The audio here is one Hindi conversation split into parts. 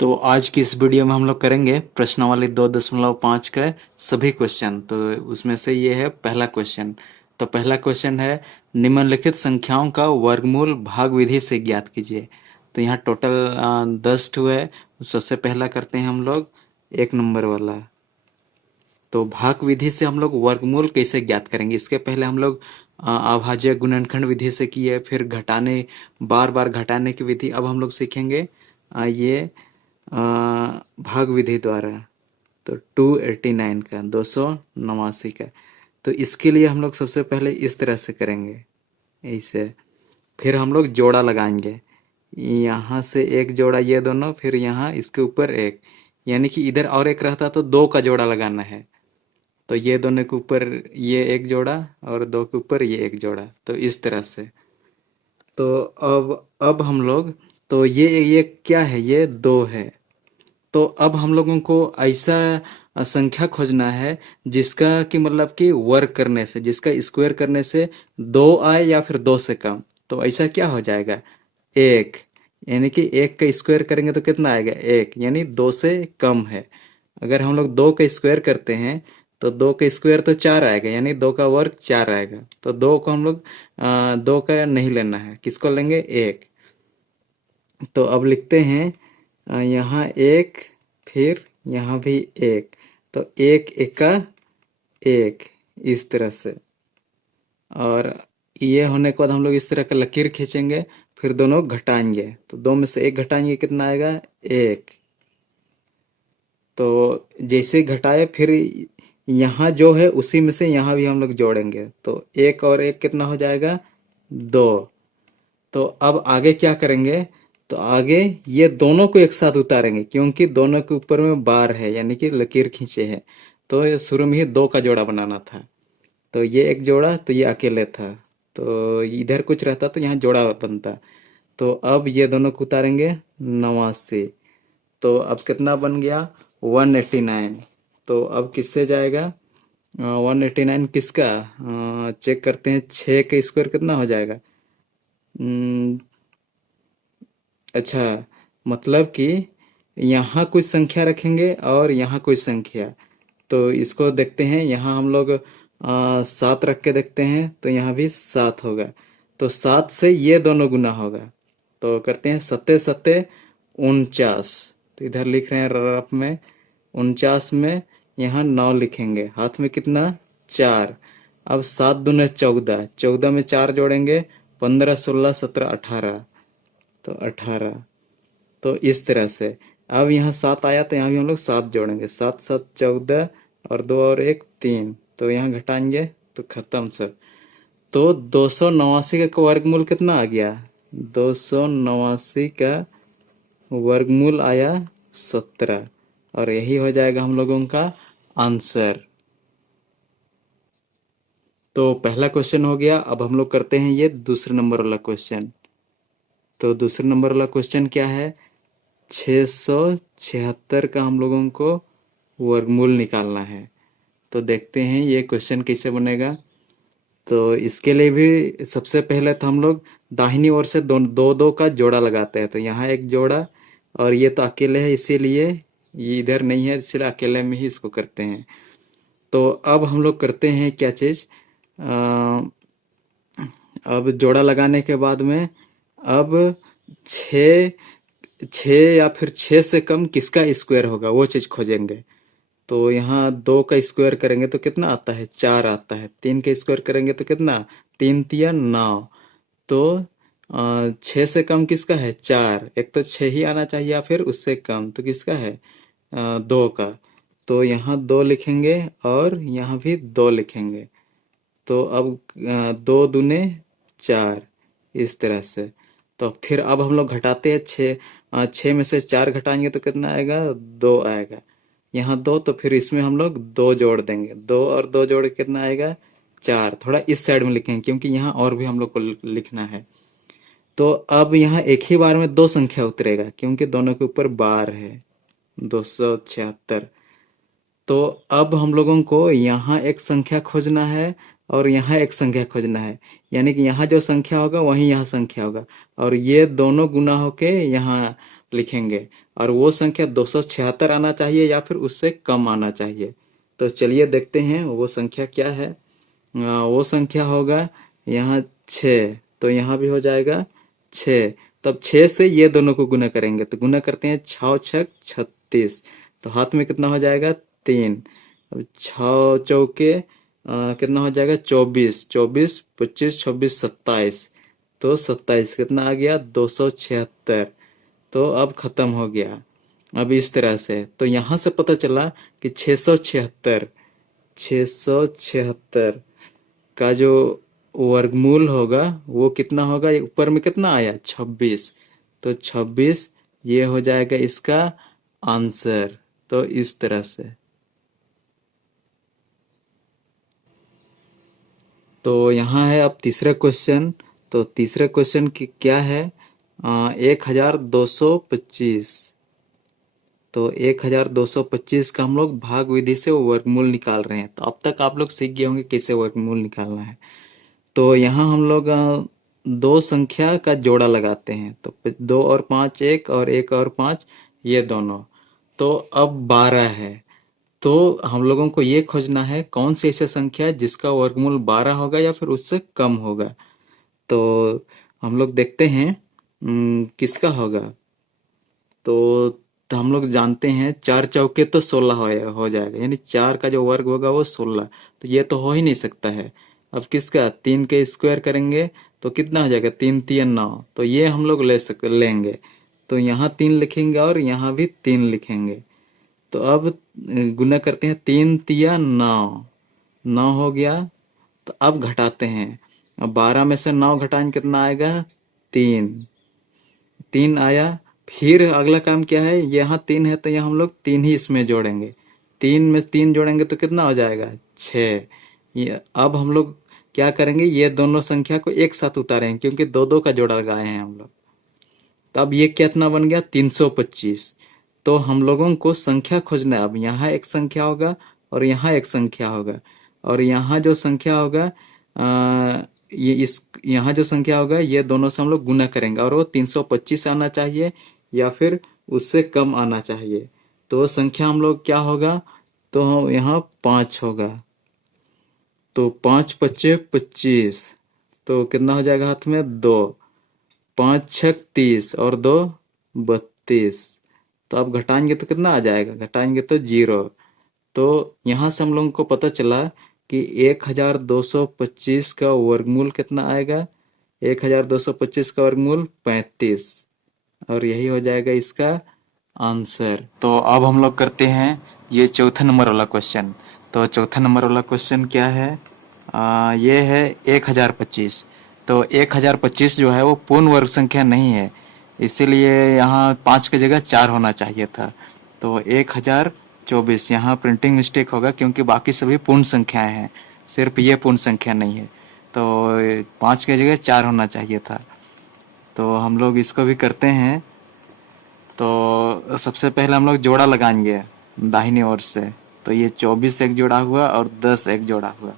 तो आज की इस वीडियो में हम लोग करेंगे प्रश्नावली 2.5 का सभी क्वेश्चन। तो उसमें से ये है पहला क्वेश्चन। तो पहला क्वेश्चन है, निम्नलिखित संख्याओं का वर्गमूल भाग विधि से ज्ञात कीजिए। तो यहाँ टोटल 10 ठो है। सबसे पहला करते हैं हम लोग 1 नंबर वाला। तो भाग विधि से हम लोग वर्गमूल कैसे ज्ञात करेंगे। इसके पहले हम लोग अभाज्य गुणनखंड विधि से किए, फिर घटाने बार बार घटाने की विधि। अब हम लोग सीखेंगे ये भाग विधि द्वारा। तो 289 का 289 का। तो इसके लिए हम लोग सबसे पहले इस तरह से करेंगे, ऐसे। फिर हम लोग जोड़ा लगाएंगे, यहाँ से एक जोड़ा ये दोनों, फिर यहाँ इसके ऊपर एक, यानी कि इधर और एक रहता तो दो का जोड़ा लगाना है। तो ये दोनों के ऊपर ये एक जोड़ा और दो के ऊपर ये एक जोड़ा, तो इस तरह से। तो अब हम लोग, तो ये क्या है, ये 2 है। तो अब हम लोगों को ऐसा संख्या खोजना है जिसका कि मतलब कि वर्ग करने से, जिसका स्क्वायर करने से 2 आए या फिर 2 से कम। तो ऐसा क्या हो जाएगा, 1। यानी कि 1 का स्क्वायर करेंगे तो कितना आएगा, 1, यानी 2 से कम है। अगर हम लोग 2 का स्क्वायर करते हैं तो 2 का स्क्वायर तो 4 आएगा, यानी 2 का वर्ग 4 आएगा। तो 2 को हम लोग 2 का नहीं लेना है, किसको लेंगे, 1। तो अब लिखते हैं यहाँ 1, फिर यहाँ भी 1। तो 1 एका 1, इस तरह से। और ये होने के बाद हम लोग इस तरह का लकीर खींचेंगे, फिर दोनों घटाएंगे। तो 2 में से 1 घटाएंगे, कितना आएगा, 1। तो जैसे ही घटाए, फिर यहाँ जो है उसी में से यहाँ भी हम लोग जोड़ेंगे। तो 1 और 1 कितना हो जाएगा, 2। तो अब आगे क्या करेंगे, तो आगे ये दोनों को एक साथ उतारेंगे, क्योंकि दोनों के ऊपर में बार है, यानी कि लकीर खींचे हैं। तो ये शुरू में ही 2 का जोड़ा बनाना था। तो ये एक जोड़ा, तो ये अकेले था। तो इधर कुछ रहता तो यहाँ जोड़ा बनता। तो अब ये दोनों को उतारेंगे, 89। तो अब कितना बन गया, 189। तो अब किससे जाएगा, 189 किसका, चेक करते हैं। 6 का स्क्वायर कितना हो जाएगा, अच्छा, मतलब कि यहाँ कुछ संख्या रखेंगे और यहाँ कुछ संख्या। तो इसको देखते हैं, यहाँ हम लोग 7 रख के देखते हैं, तो यहाँ भी 7 होगा। तो 7 से ये दोनों गुना होगा। तो करते हैं 7 7 49। तो इधर लिख रहे हैं रफ में 49 में, यहाँ 9 लिखेंगे, हाथ में कितना, 4। अब 7 दूने 14, 14 में 4 जोड़ेंगे, 15 16 17 18। तो 18। तो इस तरह से। अब यहाँ 7 आया तो यहाँ भी हम लोग 7 जोड़ेंगे, 7 7 14, और 2 और 1 3। तो यहाँ घटाएंगे तो खत्म सब। तो 289 का वर्गमूल कितना आ गया, 289 का वर्गमूल आया 17। और यही हो जाएगा हम लोगों का आंसर। तो पहला क्वेश्चन हो गया। अब हम लोग करते हैं ये दूसरे नंबर वाला क्वेश्चन। तो दूसरे नंबर वाला क्वेश्चन क्या है, 676 का हम लोगों को वर्गमूल निकालना है। तो देखते हैं ये क्वेश्चन कैसे बनेगा। तो इसके लिए भी सबसे पहले तो हम लोग दाहिनी ओर से दो दो, दो का जोड़ा लगाते हैं। तो यहाँ एक जोड़ा, और ये तो अकेले है इसीलिए ये इधर नहीं है, इसलिए अकेले में ही इसको करते हैं। तो अब हम लोग करते हैं क्या चीज़, अब जोड़ा लगाने के बाद में अब 6 6 या फिर 6 से कम किसका स्क्वायर होगा वो चीज़ खोजेंगे। तो यहाँ 2 का स्क्वायर करेंगे तो कितना आता है, 4 आता है। 3 का स्क्वायर करेंगे तो कितना, 3 तिया 9। तो 6 से कम किसका है, 4। एक तो 6 ही आना चाहिए या फिर उससे कम, तो किसका है, 2 का। तो यहाँ 2 लिखेंगे और यहाँ भी 2 लिखेंगे। तो अब 2 दूने 4, इस तरह से। तो फिर अब हम लोग घटाते हैं, 6 में से 4 घटाएंगे तो कितना आएगा, 2 आएगा। यहाँ 2, तो फिर इसमें हम लोग 2 जोड़ देंगे, 2 और 2 जोड़ के कितना आएगा, 4। थोड़ा इस साइड में लिखेंगे क्योंकि यहाँ और भी हम लोग को लिखना है। तो अब यहाँ एक ही बार में 2 संख्या उतरेगा क्योंकि दोनों के ऊपर बार है, 276। तो अब हम लोगों को यहाँ एक संख्या खोजना है और यहाँ एक संख्या खोजना है, यानी कि यहाँ जो संख्या होगा वहीं यहाँ संख्या होगा, और ये दोनों गुना होके यहाँ लिखेंगे और वो संख्या 276 आना चाहिए या फिर उससे कम आना चाहिए। तो चलिए देखते हैं वो संख्या क्या है। वो संख्या होगा यहाँ 6, तो यहाँ भी हो जाएगा 6। तब 6 से ये दोनों को गुना करेंगे, तो गुना करते हैं 6 छक 36, तो हाथ में कितना हो जाएगा 3। अब 6 चौके कितना हो जाएगा 24, 24 25 26 27, तो 27 कितना आ गया 276। तो अब खत्म हो गया। अब इस तरह से तो यहाँ से पता चला कि 676, 676 का जो वर्गमूल होगा वो कितना होगा, ये ऊपर में कितना आया 26, तो 26 ये हो जाएगा इसका आंसर। तो इस तरह से। तो यहाँ है अब तीसरा क्वेश्चन। तो तीसरा क्वेश्चन की क्या है, 1225। तो 1225 का हम लोग भाग विधि से वर्गमूल निकाल रहे हैं। तो अब तक आप लोग सीख गए होंगे कैसे वर्गमूल निकालना है। तो यहाँ हम लोग दो संख्या का जोड़ा लगाते हैं, तो 2 और 5 1 और 1 और 5 ये दोनों। तो अब 12 है, तो हम लोगों को ये खोजना है कौन सी ऐसी संख्या है जिसका वर्गमूल 12 होगा या फिर उससे कम होगा। तो हम लोग देखते हैं किसका होगा। तो हम लोग जानते हैं 4 चौके तो 16 हो जाएगा, यानी 4 का जो वर्ग होगा वो 16। तो ये तो हो ही नहीं सकता है। अब किसका 3 के स्क्वायर करेंगे तो कितना हो जाएगा 3 3 9, तो ये हम लोग लेंगे। तो यहाँ 3 लिखेंगे और यहाँ भी 3 लिखेंगे। तो अब गुना करते हैं 3 तिया 9, 9 हो गया। तो अब घटाते हैं, अब 12 में से 9 घटाएंगे कितना आएगा 3, 3 आया। फिर अगला काम क्या है, यहाँ 3 है तो यहाँ हम लोग 3 ही इसमें जोड़ेंगे। 3 में 3 जोड़ेंगे तो कितना हो जाएगा 6। ये अब हम लोग क्या करेंगे, ये दोनों संख्या को एक साथ उतारेंगे क्योंकि दो दो का जोड़ा लगाए हैं हम लोग। तब ये कितना बन गया 325। तो हम लोगों को संख्या खोजना है। अब यहाँ एक संख्या होगा और यहाँ एक संख्या होगा, और यहाँ जो संख्या होगा ये इस यहाँ जो संख्या होगा ये दोनों से हम लोग गुना करेंगे और वो 325 आना चाहिए या फिर उससे कम आना चाहिए। तो संख्या हम लोग क्या होगा, तो यहाँ 5 होगा। तो 5 पच्चे 25, तो कितना हो जाएगा हाथ में 2, 5 छक 30 और 2 32। तो अब घटाएंगे तो कितना आ जाएगा, घटाएंगे तो 0। तो यहाँ से हम लोगों को पता चला कि 1225 का वर्गमूल कितना आएगा, 1225 का वर्गमूल 35, और यही हो जाएगा इसका आंसर। तो अब हम लोग करते हैं ये चौथा नंबर वाला क्वेश्चन। तो चौथा नंबर वाला क्वेश्चन क्या है, ये है 1025। तो 1025 जो है वो पूर्ण वर्ग संख्या नहीं है, इसीलिए यहाँ 5 की जगह 4 होना चाहिए था। तो 1024 यहाँ प्रिंटिंग मिस्टेक होगा क्योंकि बाकी सभी पूर्ण संख्याएं हैं, सिर्फ ये पूर्ण संख्या नहीं है। तो 5 की जगह 4 होना चाहिए था। तो हम लोग इसको भी करते हैं। तो सबसे पहले हम लोग जोड़ा लगाएंगे दाहिनी ओर से। तो ये 24 एक जोड़ा हुआ और 10 एक जोड़ा हुआ।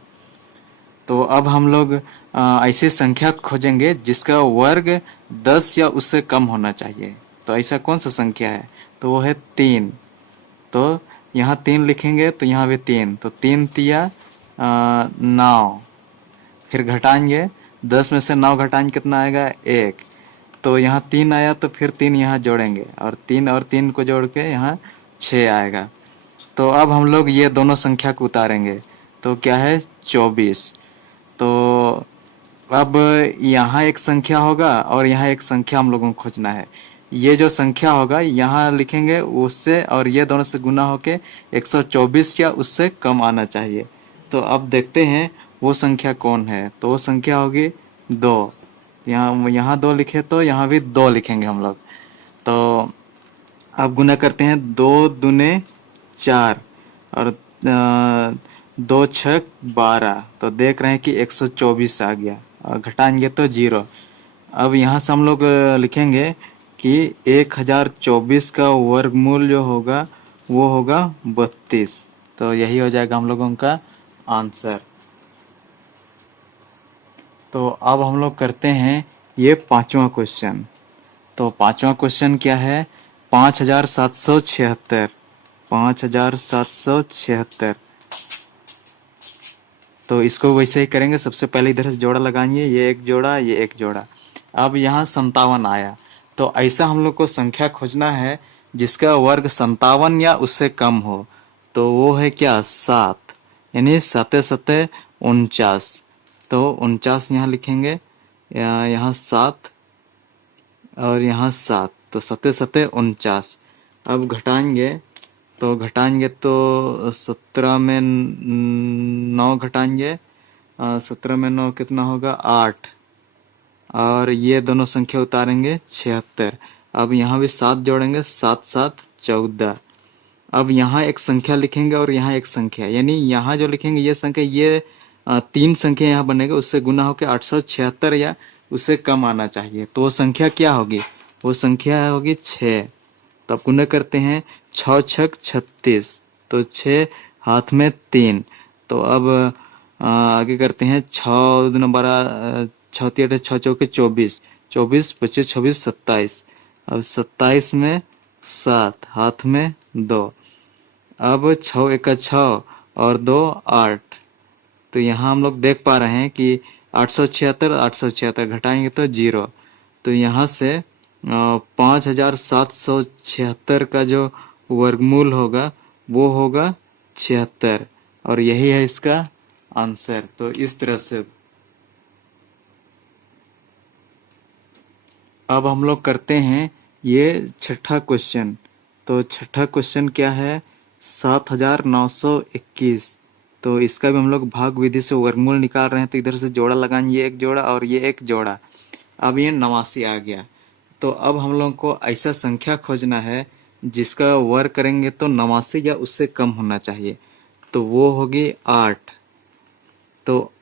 तो अब हम लोग ऐसी संख्या खोजेंगे जिसका वर्ग 10 या उससे कम होना चाहिए। तो ऐसा कौन सा संख्या है, तो वो है 3। तो यहाँ 3 लिखेंगे तो यहाँ भी 3, तो 3 तिया 9। फिर घटाएंगे, 10 में से 9 घटाएंगे कितना आएगा 1। तो यहाँ 3 आया तो फिर 3 यहाँ जोड़ेंगे और 3 को जोड़ के यहाँ 6 आएगा। तो अब हम लोग ये दोनों संख्या को उतारेंगे, तो क्या है 24। तो अब यहाँ एक संख्या होगा और यहाँ एक संख्या हम लोगों को खोजना है। ये जो संख्या होगा यहाँ लिखेंगे उससे, और ये दोनों से गुना होके 124 या उससे कम आना चाहिए। तो अब देखते हैं वो संख्या कौन है। तो वो संख्या होगी 2। यहाँ 2 लिखे तो यहाँ भी 2 लिखेंगे हम लोग। तो अब गुना करते हैं, 2 दूने 4 और 2 छक 12, तो देख रहे हैं कि 124 आ गया, और घटाएंगे तो 0। अब यहाँ से हम लोग लिखेंगे कि 1024 का वर्गमूल जो होगा वो होगा 32। तो यही हो जाएगा हम लोगों का आंसर। तो अब हम लोग करते हैं ये पांचवा क्वेश्चन। तो पांचवा क्वेश्चन क्या है, 5776, 5776। तो इसको वैसे ही करेंगे। सबसे पहले इधर से जोड़ा लगाएंगे, ये एक जोड़ा, ये एक जोड़ा। अब यहाँ 57 आया, तो ऐसा हम लोग को संख्या खोजना है जिसका वर्ग 57 या उससे कम हो। तो वो है क्या, 7, यानी 7 7 49। तो 49 यहाँ लिखेंगे, यहाँ 7 और यहाँ 7, तो 7 7 49। अब घटाएंगे तो 17 में 9 घटाएंगे, 17 में 9 कितना होगा, 8। और ये दोनों संख्या उतारेंगे, 76। अब यहाँ भी 7 जोड़ेंगे, 7 7 14। अब यहाँ एक संख्या लिखेंगे और यहाँ एक संख्या, यानी यहाँ जो लिखेंगे ये संख्या, ये 3 संख्या यहाँ बनेगा, उससे गुना होकर 876 या उससे कम आना चाहिए। तो वो संख्या क्या होगी, वो संख्या होगी 6। तो अब गुना करते हैं, 6 6 36, तो 6 हाथ में 3। तो अब आगे करते हैं, 6 दूना 12, 6 3 6 चौके 24, 24 25 26 27। अब 27 में 7, हाथ में 2। अब 6 1 6 और 2 8। तो यहाँ हम लोग देख पा रहे हैं कि 876 घटाएंगे तो 0। तो यहाँ से 5776 का जो वर्गमूल होगा वो होगा 76, और यही है इसका आंसर। तो इस तरह से अब हम लोग करते हैं ये छठा क्वेश्चन। तो छठा क्वेश्चन क्या है, 7921। तो इसका भी हम लोग भाग विधि से वर्गमूल निकाल रहे हैं। तो इधर से जोड़ा लगाएंगे, ये एक जोड़ा और ये एक जोड़ा। अब ये 89 आ गया। तो अब हम लोग को ऐसा संख्या खोजना है जिसका वर्ग करेंगे तो 89 या उससे कम होना चाहिए। तो वो होगी 8। तो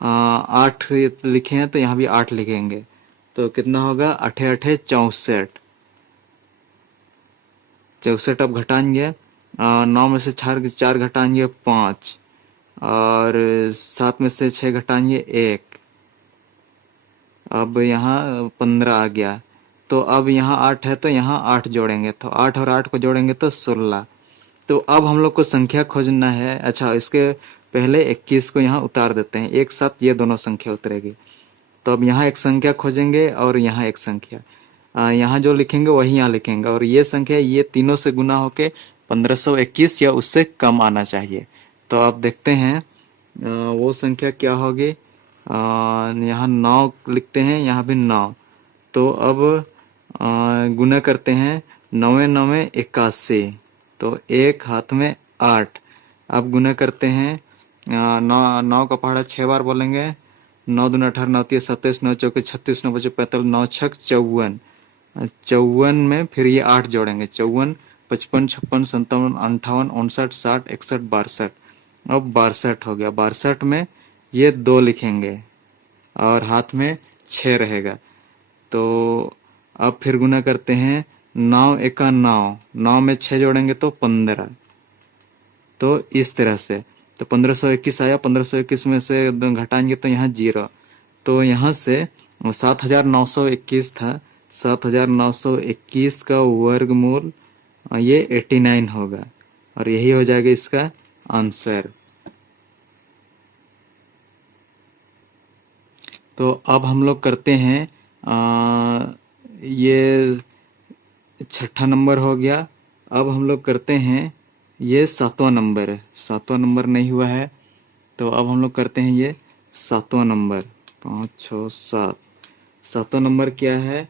8 लिखे हैं तो यहाँ भी 8 लिखेंगे। तो कितना होगा, 8 8 64। 64 अब घटाएंगे, 9 में से 4 घटाएंगे 5, और 7 में से 6 घटाएंगे 1। अब यहाँ 15 आ गया। तो अब यहाँ 8 है तो यहाँ 8 जोड़ेंगे, तो 8 और 8 को जोड़ेंगे तो 16। तो अब हम लोग को संख्या खोजना है। अच्छा, इसके पहले 21 को यहाँ उतार देते हैं, एक साथ ये दोनों संख्या उतरेगी। तो अब यहाँ एक संख्या खोजेंगे और यहाँ एक संख्या, यहाँ जो लिखेंगे वही यहाँ लिखेंगे, और ये संख्या ये तीनों से गुना होके 1521 या उससे कम आना चाहिए। तो आप देखते हैं वो संख्या क्या होगी। यहाँ 9 लिखते हैं, यहाँ भी 9। तो अब गुना करते हैं, 9 9 81। तो एक हाथ में 8। अब गुना करते हैं, 9 का पहाड़ा 6 बार बोलेंगे, 9 दूना 18, 9 3 27, 9 चौके 36, 9 5 45, 9 6 54। 54 में फिर ये 8 जोड़ेंगे, 54 55 56 57 58 59 60 61 62। अब 62 हो गया। 62 में ये 2 लिखेंगे और हाथ में 6 रहेगा। तो अब फिर गुना करते हैं, 9 1 9, 9 में 6 जोड़ेंगे तो 15। तो इस तरह से तो 1521 आया। 1521 में से घटाएंगे तो यहाँ 0। तो यहाँ से 7921 था, 7921 का वर्गमूल ये 89 होगा, और यही हो जाएगा इसका आंसर। तो अब हम लोग करते हैं, ये छठा नंबर हो गया। अब हम लोग करते हैं ये 7वां नंबर है। 7वां नंबर नहीं हुआ है, तो अब हम लोग करते हैं ये 7वां नंबर। 5 6 7। 7वां नंबर क्या है,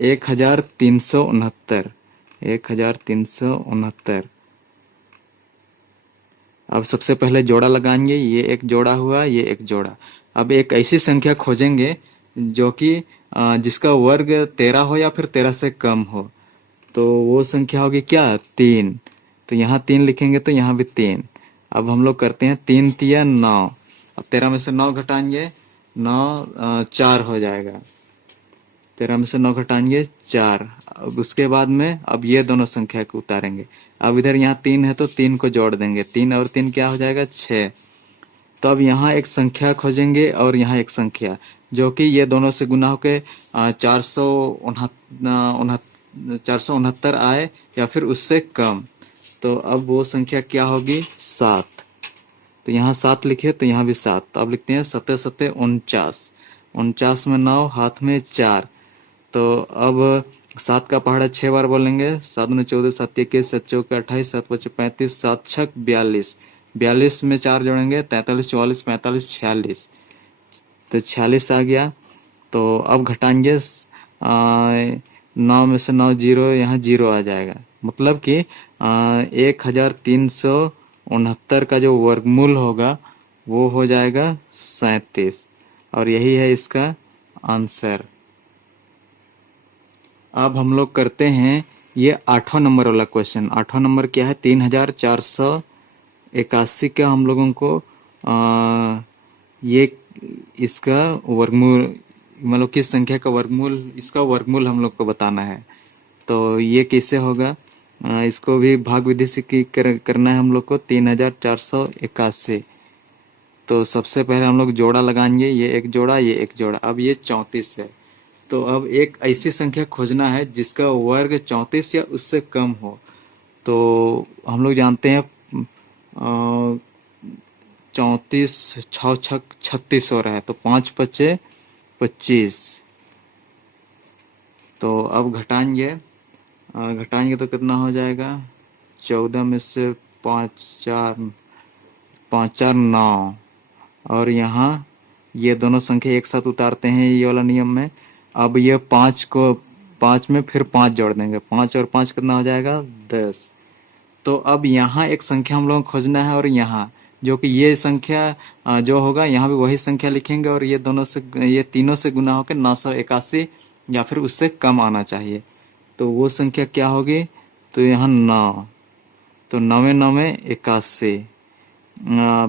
1369। 1369। अब सबसे पहले जोड़ा लगाएंगे, ये एक जोड़ा हुआ, ये एक जोड़ा। अब एक ऐसी संख्या खोजेंगे जो कि जिसका वर्ग 13 हो या फिर 13 से कम हो। तो वो संख्या होगी क्या, 3। तो यहाँ 3 लिखेंगे तो यहाँ भी 3। अब हम लोग करते हैं, 3 3 9। अब 13 में से 9 घटाएंगे, 9 4 हो जाएगा। 13 में से 9 घटाएंगे 4। अब उसके बाद में अब ये दोनों संख्या को उतारेंगे। अब इधर यहाँ 3 है तो 3 को जोड़ देंगे, 3 और 3 क्या हो जाएगा, 6। तो अब यहाँ एक संख्या खोजेंगे और यहाँ एक संख्या, जो कि ये दोनों से गुना होके 469 469 आए या फिर उससे कम। तो अब वो संख्या क्या होगी? 7। तो यहाँ 7 लिखे तो यहाँ भी 7। तो अब लिखते हैं 7 7 49। 49 में 9, हाथ में 4। तो अब 7 का पहाड़ा 6 बार बोलेंगे। 7 दूनी 14, 7 21, 7 चौके 28, 7 पचे 35, 7 छक 42। 42 में 4 जोड़ेंगे 43, 44, 45, 46। तो 46 आ गया। तो अब घटाएंगे 9 में से 9 जीरो, यहाँ जीरो आ जाएगा। मतलब कि 1369 का जो वर्गमूल होगा वो हो जाएगा 37। और यही है इसका आंसर। अब हम लोग करते हैं ये 8वां नंबर वाला क्वेश्चन। 8वां नंबर क्या है? 3481 का हम लोगों को ये इसका वर्गमूल, मतलब किस संख्या का वर्गमूल, इसका वर्गमूल हम लोग को बताना है। तो ये कैसे होगा? इसको भी भाग विधि से करना है हम लोग को। 3481। तो सबसे पहले हम लोग जोड़ा लगाएंगे। ये एक जोड़ा, ये एक जोड़ा। अब ये 34 है। तो अब एक ऐसी संख्या खोजना है जिसका वर्ग 34 या उससे कम हो। तो हम लोग जानते हैं 34 छः छक 36 हो रहा है। तो 5 पचे 25। तो अब घटाएंगे तो कितना हो जाएगा? 14 में से 5 4 9। और यहाँ ये दोनों संख्या एक साथ उतारते हैं ये वाला नियम में। अब ये 5 में फिर 5 जोड़ देंगे। 5 और 5 कितना हो जाएगा? 10। तो अब यहाँ एक संख्या हम लोगों को खोजना है, और यहाँ जो कि ये संख्या जो होगा यहाँ भी वही संख्या लिखेंगे, और ये तीनों से गुना होकर 981 या फिर उससे कम आना चाहिए। तो वो संख्या क्या होगी? तो यहाँ 9। तो 9 9 81।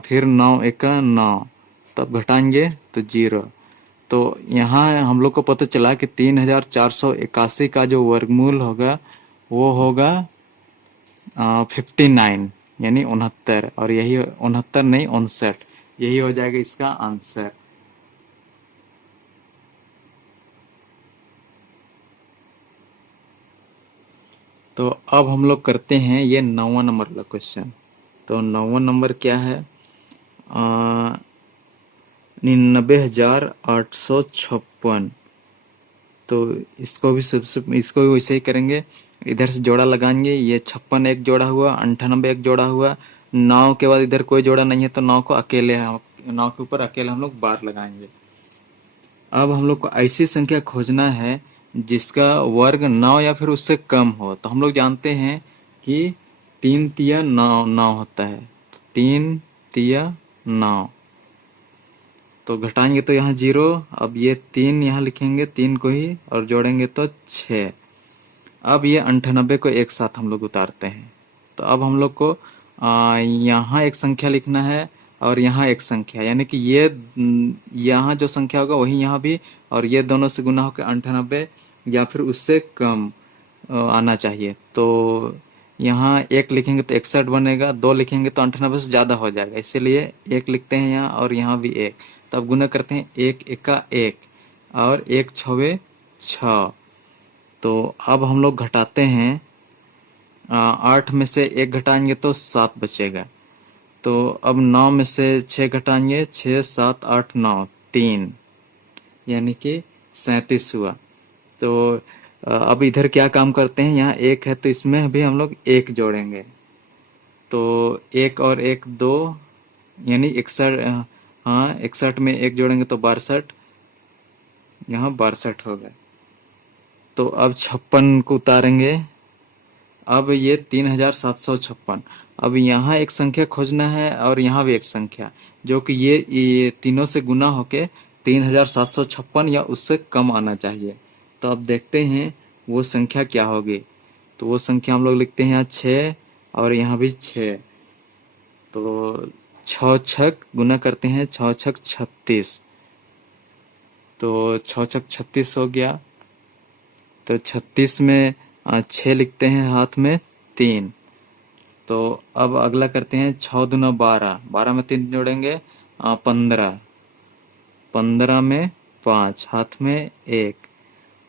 फिर 9 1 9। तब घटाएंगे तो 0। तो यहाँ हम लोग को पता चला कि 3481 का जो वर्गमूल होगा वो होगा 59, यानी 69। और यही 69 नहीं 59, यही हो जाएगा इसका आंसर। तो अब हम लोग करते हैं ये 9वां नंबर वाला क्वेश्चन। तो 9वां नंबर क्या है? 99,856। तो इसको भी वैसे ही करेंगे। इधर से जोड़ा लगाएंगे। ये 56 एक जोड़ा हुआ, 98 एक जोड़ा हुआ। 9 के बाद इधर कोई जोड़ा नहीं है, तो 9 के ऊपर अकेले हम लोग बार लगाएंगे। अब हम लोग को ऐसी संख्या खोजना है जिसका वर्ग 9 या फिर उससे कम हो। तो हम लोग जानते हैं कि 3 तिया 9 9 होता है। तो 3 तिया 9। तो घटाएंगे तो यहाँ 0। अब ये 3 यहाँ लिखेंगे, 3 को ही, और जोड़ेंगे तो 6। अब ये 98 को एक साथ हम लोग उतारते हैं। तो अब हम लोग को यहाँ एक संख्या लिखना है और यहाँ एक संख्या, यानी कि ये यहाँ जो संख्या होगा वही यहाँ भी, और ये दोनों से गुना होकर 98 या फिर उससे कम आना चाहिए। तो यहाँ 1 लिखेंगे तो 61 बनेगा, 2 लिखेंगे तो 98 से ज़्यादा हो जाएगा, इसीलिए 1 लिखते हैं यहाँ, और यहाँ भी 1। तो अब गुना करते हैं, 1 एका 1 और 1 छवे 6। तो अब हम लोग घटाते हैं। 8 में से 1 घटाएंगे तो 7 बचेगा। तो अब 9 में से 6 घटाएंगे, 6 7 8 9 3, यानी कि 37 हुआ। तो अब इधर क्या काम करते हैं, यहाँ 1 है तो इसमें भी हम लोग 1 जोड़ेंगे। तो 1 और 1 2, यानी 61। हाँ, 61 में 1 जोड़ेंगे तो 62, यहाँ 62 होगा। तो अब 56 को उतारेंगे। अब ये 3756। अब यहाँ एक संख्या खोजना है और यहाँ भी एक संख्या, जो कि ये तीनों से गुना होके 3756 या उससे कम आना चाहिए। तो अब देखते हैं वो संख्या क्या होगी। तो वो संख्या हम लोग लिखते हैं यहाँ 6, और यहाँ भी 6। तो 6 छक गुना करते हैं, 6 छक 36। तो 6 छक 36 हो गया। तो 36 में 6 लिखते हैं, हाथ में 3। तो अब अगला करते हैं, 6 दूना 12, 12 में 3 जोड़ेंगे 15, 15 में 5, हाथ में 1।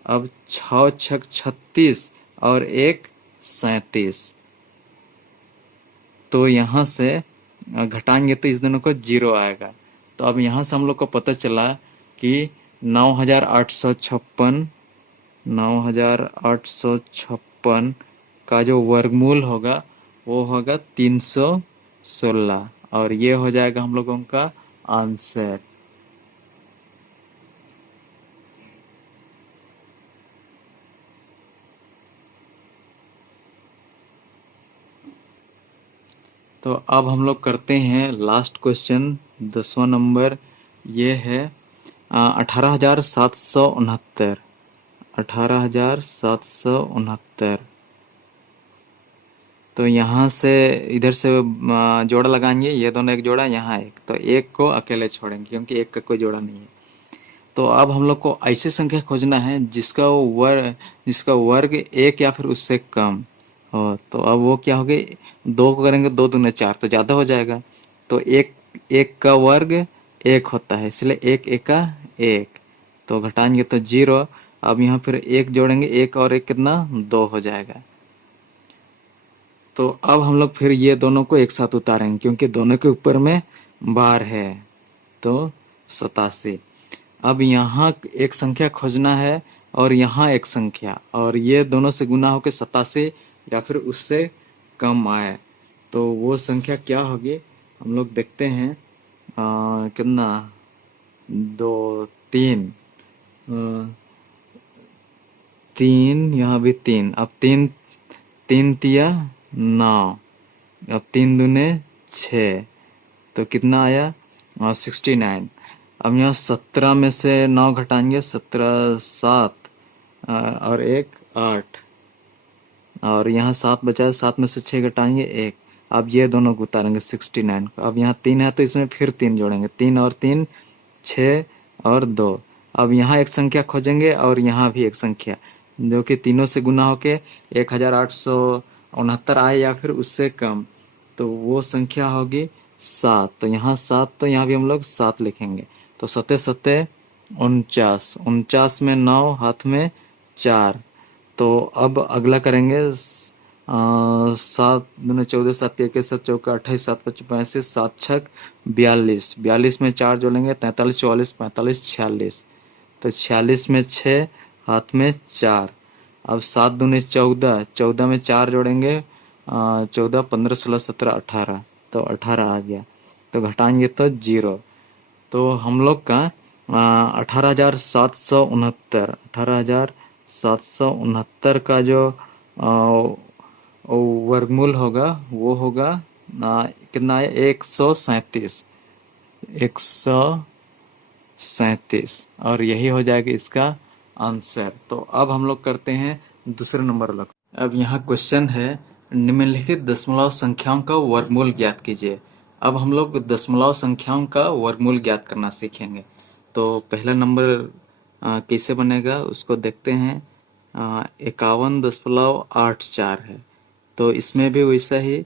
अब 6 छक 36, और एक 37। तो यहाँ से घटाएंगे तो इस दोनों को 0 आएगा। तो अब यहाँ से हम लोग को पता चला कि 9856 का जो वर्गमूल होगा वो होगा 316, और ये हो जाएगा हम लोगों का आंसर। तो अब हम लोग करते हैं लास्ट क्वेश्चन, 10वां नंबर। ये है 18,769। 18,769। तो यहाँ से इधर से जोड़ा लगाएंगे, ये दोनों एक जोड़ा, यहाँ एक, तो एक को अकेले छोड़ेंगे क्योंकि एक का कोई जोड़ा नहीं है। तो अब हम लोग को ऐसी संख्या खोजना है जिसका वर्ग एक या फिर उससे कम हो। तो अब वो क्या होगी, 2 को करेंगे, 2 दूने 4 तो ज़्यादा हो जाएगा। तो एक का वर्ग 1 होता है, इसलिए एक एका 1, तो घटाएंगे तो 0। अब यहाँ फिर 1 जोड़ेंगे, 1 और 1 कितना, 2 हो जाएगा। तो अब हम लोग फिर ये दोनों को एक साथ उतारेंगे क्योंकि दोनों के ऊपर में बार है, तो 87। अब यहाँ एक संख्या खोजना है और यहाँ एक संख्या, और ये दोनों से गुना होकर 87 या फिर उससे कम आए, तो वो संख्या क्या होगी हम लोग देखते हैं। कितना, 2 3, 3, यहाँ भी 3। अब 3 3 तिया 9, अब 3 दूने 6, तो कितना आया, 69। अब यहाँ 17 में से 9 घटाएंगे, 17 7, और 1 8, और यहाँ 7 बचा है, 7 में से 6 घटाएंगे 1। अब ये दोनों को उतारेंगे 69 को। अब यहाँ 3 है तो इसमें फिर 3 जोड़ेंगे, 3 और 3 6 और 2। अब यहाँ एक संख्या खोजेंगे और यहाँ भी एक संख्या, जो कि तीनों से गुना होके 1869 आए या फिर उससे कम, तो वो संख्या होगी 7। तो यहाँ 7, तो यहाँ भी हम लोग 7 लिखेंगे। तो 7 7 49, 49 में 9, हाथ में 4। तो अब अगला करेंगे 7 दूने 14, 7 1 7 चौका 28, 7 5 35, 7 6 42, 42 में 4 जोड़ेंगे, 43 44 45 46। तो 46 में 6, हाथ में 4। अब 7 दूने 14, 14 में 4 जोड़ेंगे, 14 15 16 17 18, तो 18 आ गया। तो घटाएंगे तो 0। तो हम लोग का 18,769, 18,769 का जो वर्गमूल होगा वो होगा कितना है, 137। 137, और यही हो जाएगा इसका आंसर। तो अब हम लोग करते हैं दूसरे नंबर वाला। अब यहाँ क्वेश्चन है, निम्नलिखित दशमलव संख्याओं का वर्गमूल ज्ञात कीजिए। अब हम लोग दशमलव संख्याओं का वर्गमूल ज्ञात करना सीखेंगे। तो पहला नंबर कैसे बनेगा उसको देखते हैं। 51.84 है, तो इसमें भी वैसा ही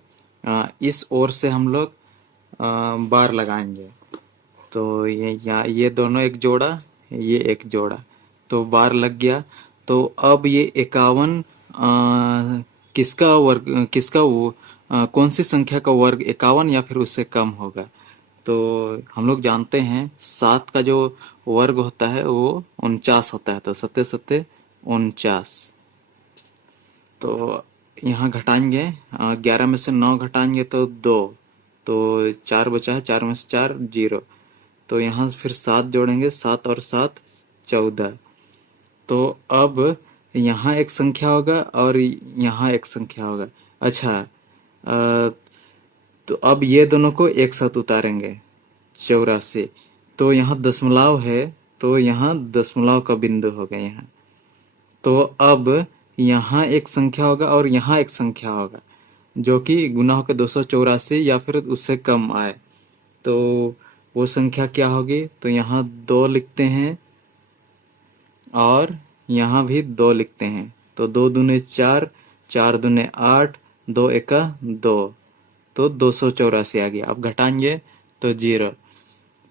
इस ओर से हम लोग बार लगाएंगे। तो ये दोनों एक जोड़ा, ये एक जोड़ा, तो बार लग गया। तो अब ये 51 किसका वर्ग, कौन सी संख्या का वर्ग 51 या फिर उससे कम होगा। तो हम लोग जानते हैं 7 का जो वर्ग होता है वो 49 होता है, तो 7 7 49। तो यहाँ घटाएंगे, 11 में से 9 घटाएंगे तो 2, तो 4 बचा है, 4 में से 4 0। तो यहाँ फिर 7 जोड़ेंगे, 7 और 7 14। तो अब यहाँ एक संख्या होगा और यहाँ एक संख्या होगा। अच्छा, तो अब ये दोनों को एक साथ उतारेंगे, 84। तो यहाँ दशमलव है, तो यहाँ दशमलव का बिंदु होगा यहाँ। तो अब यहाँ एक संख्या होगा और यहाँ एक संख्या होगा जो कि गुना होकर 284 या फिर उससे कम आए, तो वो संख्या क्या होगी। तो यहाँ 2 लिखते हैं और यहाँ भी 2 लिखते हैं। तो 2 दूने 4, 4 दूने 8, 2 एका 2, तो 284 आ गया। अब घटाएंगे तो 0।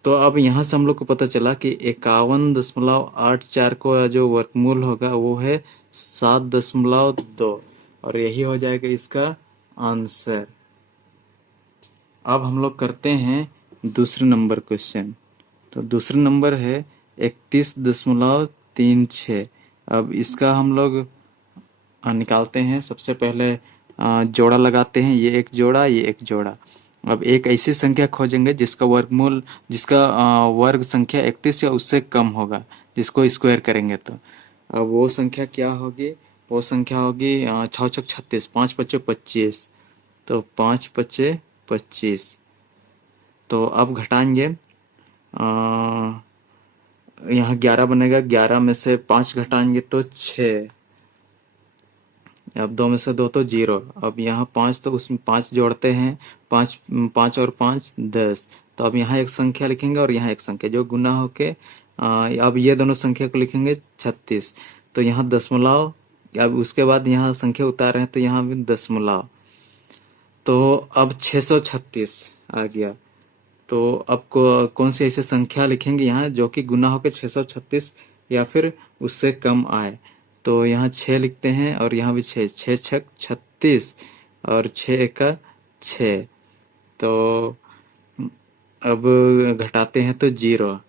तो अब यहाँ से हम लोग को पता चला कि 51.84 को जो वर्गमूल होगा वो है 7.2 और यही हो जाएगा इसका आंसर। अब हम लोग करते हैं दूसरे नंबर क्वेश्चन। तो दूसरा नंबर है 31.36। अब इसका हम लोग निकालते हैं। सबसे पहले जोड़ा लगाते हैं, ये एक जोड़ा, ये एक जोड़ा। अब एक ऐसी संख्या खोजेंगे जिसका वर्गमूल, जिसका वर्ग संख्या 31 या उससे कम होगा, जिसको स्क्वायर करेंगे। तो अब वो संख्या क्या होगी? वो संख्या होगी 6 छक 36, 5 पच्चे 25। तो 5 पच्चे 25। तो अब घटाएंगे, यहाँ 11 बनेगा, 11 में से 5 घटाएंगे तो 6। अब 2 में से 2 तो 0। अब यहाँ 5, तो उसमें 5 जोड़ते हैं, 5 5 और 5 10। तो अब यहाँ एक संख्या लिखेंगे और यहाँ एक संख्या जो गुना होके अब ये दोनों संख्या को लिखेंगे 36। तो यहाँ दशमलव, अब उसके बाद यहाँ संख्या उतार रहे हैं तो यहाँ भी दशमलव। तो अब 636 आ गया। तो अब कौन सी ऐसी संख्या लिखेंगे यहाँ जो कि गुना होकर 636 या फिर उससे कम आए? तो यहाँ 6 लिखते हैं और यहाँ भी 6, 6 छक 36 और 6 एका 6। तो अब घटाते हैं तो 0।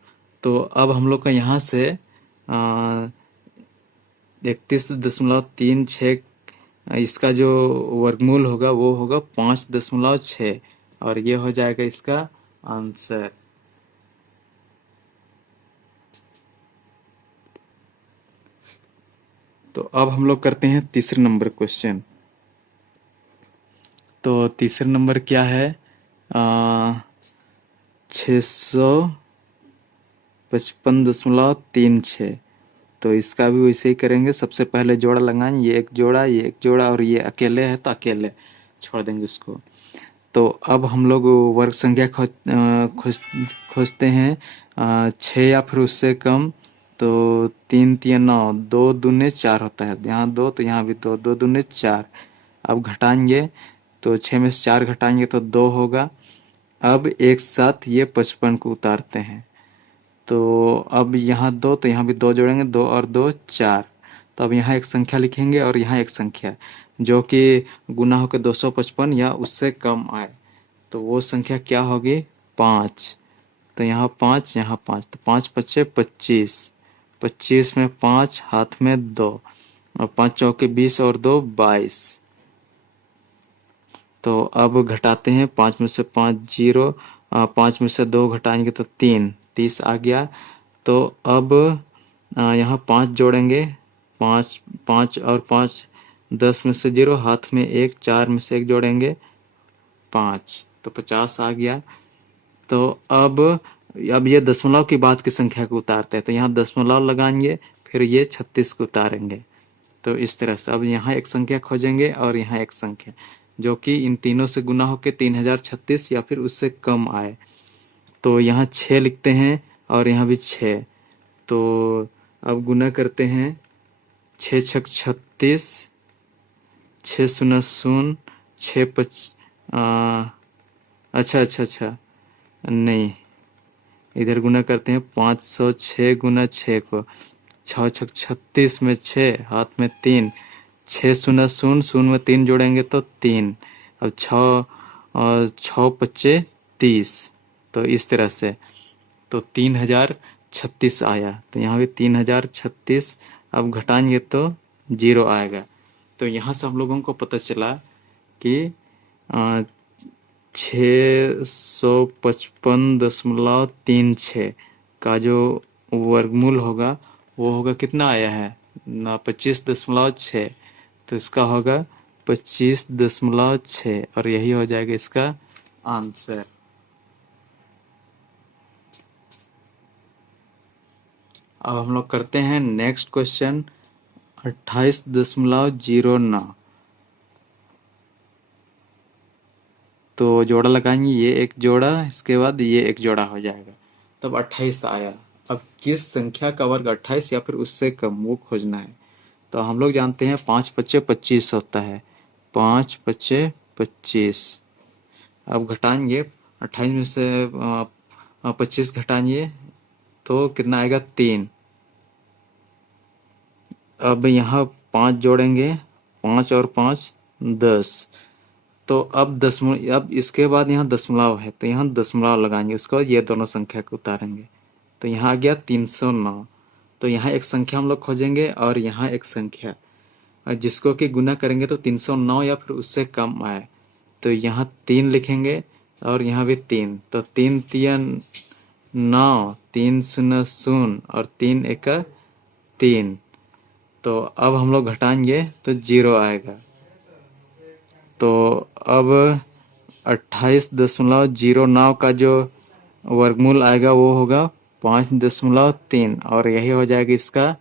तो अब हम लोग का यहाँ से 31.36 इसका जो वर्गमूल होगा वो होगा 5.6 और ये हो जाएगा इसका आंसर। तो अब हम लोग करते हैं तीसरे नंबर क्वेश्चन। तो तीसरे नंबर क्या है? 655.36। तो इसका भी वैसे ही करेंगे। सबसे पहले जोड़ा लगाएंगे, ये एक जोड़ा, ये एक जोड़ा और ये अकेले है तो अकेले छोड़ देंगे उसको। तो अब हम लोग वर्ग संख्या खोजते हैं 6 या फिर उससे कम। तो 3 3 9, 2 दूने 4 होता है, यहाँ 2 तो यहाँ भी 2, 2 दूने 4। अब घटाएंगे तो 6 में से 4 घटाएंगे तो 2 होगा। अब एक साथ ये 55 को उतारते हैं। तो अब यहाँ 2 तो यहाँ भी 2 जोड़ेंगे, 2 और 2 4। तो अब यहाँ एक संख्या लिखेंगे और यहाँ एक संख्या जो कि गुना होकर 255 या उससे कम आए। तो वो संख्या क्या होगी? 5। तो यहाँ 5, यहाँ 5, तो 5 पच्चे 25। 25 में 5, हाथ में 2 और 5 चौके 20 और 2 22। तो अब घटाते हैं, 5 में से 5 0, 5 में से 2 घटाएंगे तो 3, 30 आ गया। तो अब यहाँ 5 जोड़ेंगे, 5 5 और 5 10 में से 0, हाथ में 1, 4 में से 1 जोड़ेंगे 5, तो 50 आ गया। तो अब ये दशमलव की बाद की संख्या को उतारते हैं। तो यहाँ दशमलव लगाएंगे, फिर ये 36 को उतारेंगे। तो इस तरह से अब यहाँ एक संख्या खोजेंगे और यहाँ एक संख्या जो कि इन तीनों से गुना होकर 3036 या फिर उससे कम आए। तो यहाँ 6 लिखते हैं और यहाँ भी 6। तो अब गुना करते हैं, 6 छक 36, 6 शून्य 0, 6 अच्छा नहीं, इधर गुना करते हैं 506 गुना 6 को, 6 छक 36 में 6, हाथ में 3, 6 शून्य 0, 0 में 3 जोड़ेंगे तो 3। अब 6 और 6 पच्चे 30। तो इस तरह से तो 3036 आया। तो यहाँ भी 3036। अब घटाएंगे तो 0 आएगा। तो यहाँ से हम लोगों को पता चला कि 655.36 का जो वर्गमूल होगा वो होगा, कितना आया है? 25.6। तो इसका होगा 25.6 और यही हो जाएगा इसका आंसर। अब हम लोग करते हैं नेक्स्ट क्वेश्चन 28.09। तो जोड़ा लगाएंगे, ये एक जोड़ा, इसके बाद ये एक जोड़ा हो जाएगा, तब 28 आया। अब किस संख्या का वर्ग 28 या फिर उससे कम, वो खोजना है। तो हम लोग जानते हैं 5 पच्चे 25 होता है, 5 पच्चे 25। अब घटाएंगे, 28 में से 25 घटाएंगे तो कितना आएगा? 3। अब यहाँ 5 जोड़ेंगे, 5 और 5 10। तो अब इसके बाद यहाँ दशमलव है तो यहाँ दशमलव लगाएंगे, उसके बाद ये दोनों संख्या को उतारेंगे तो यहाँ आ गया 309। तो यहाँ एक संख्या हम लोग खोजेंगे और यहाँ एक संख्या, और जिसको कि गुना करेंगे तो 309 या फिर उससे कम आए तो यहाँ 3 लिखेंगे और यहाँ भी 3, तो 3 तिया 9, 3 शून्य शून्य और 3 एका 3। तो अब हम लोग घटाएंगे तो 0 आएगा। तो अब 28.09 का जो वर्गमूल आएगा वो होगा 5.3 और यही हो जाएगा इसका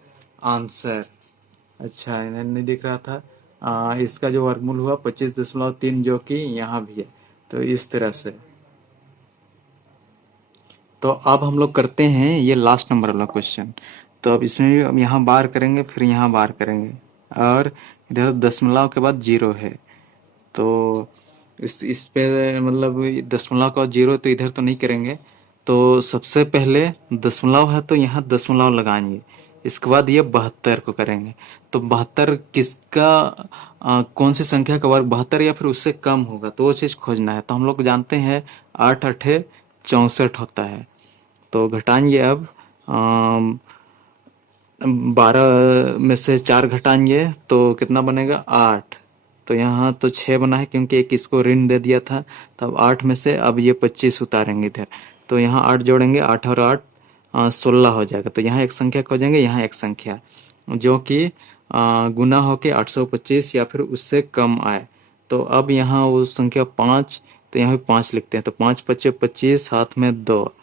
आंसर। अच्छा, नहीं दिख रहा था। इसका जो वर्गमूल हुआ 25.3 जो कि यहाँ भी है। तो इस तरह से। तो अब हम लोग करते हैं ये लास्ट नंबर वाला क्वेश्चन। तो अब इसमें भी अब यहाँ बार करेंगे, फिर यहाँ बार करेंगे और इधर दशमलव के बाद 0 है। तो इस पे मतलब दशमलव का 0 तो इधर तो नहीं करेंगे। तो सबसे पहले दशमलव है तो यहाँ दशमलव लगाएंगे, इसके बाद ये 72 को करेंगे। तो 72 किसका कौन सी संख्या का वर्ग 72 या फिर उससे कम होगा, तो वो चीज़ खोजना है। तो हम लोग जानते हैं 8 अठे 64 होता है। तो घटाएंगे अब 12 में से 4 घटाएंगे तो कितना बनेगा 8। तो यहाँ तो 6 बना है क्योंकि एक इसको ऋण दे दिया था। तब 8 में से अब ये 25 उतारेंगे इधर। तो यहाँ 8 जोड़ेंगे, 8 और 8 16 हो जाएगा। तो यहाँ एक संख्या खोजेंगे, यहाँ एक संख्या जो कि गुना होके 825 या फिर उससे कम आए। तो अब यहाँ वो संख्या 5, तो यहाँ भी 5 लिखते हैं। तो 5 पच्चे 25, हाथ में 2।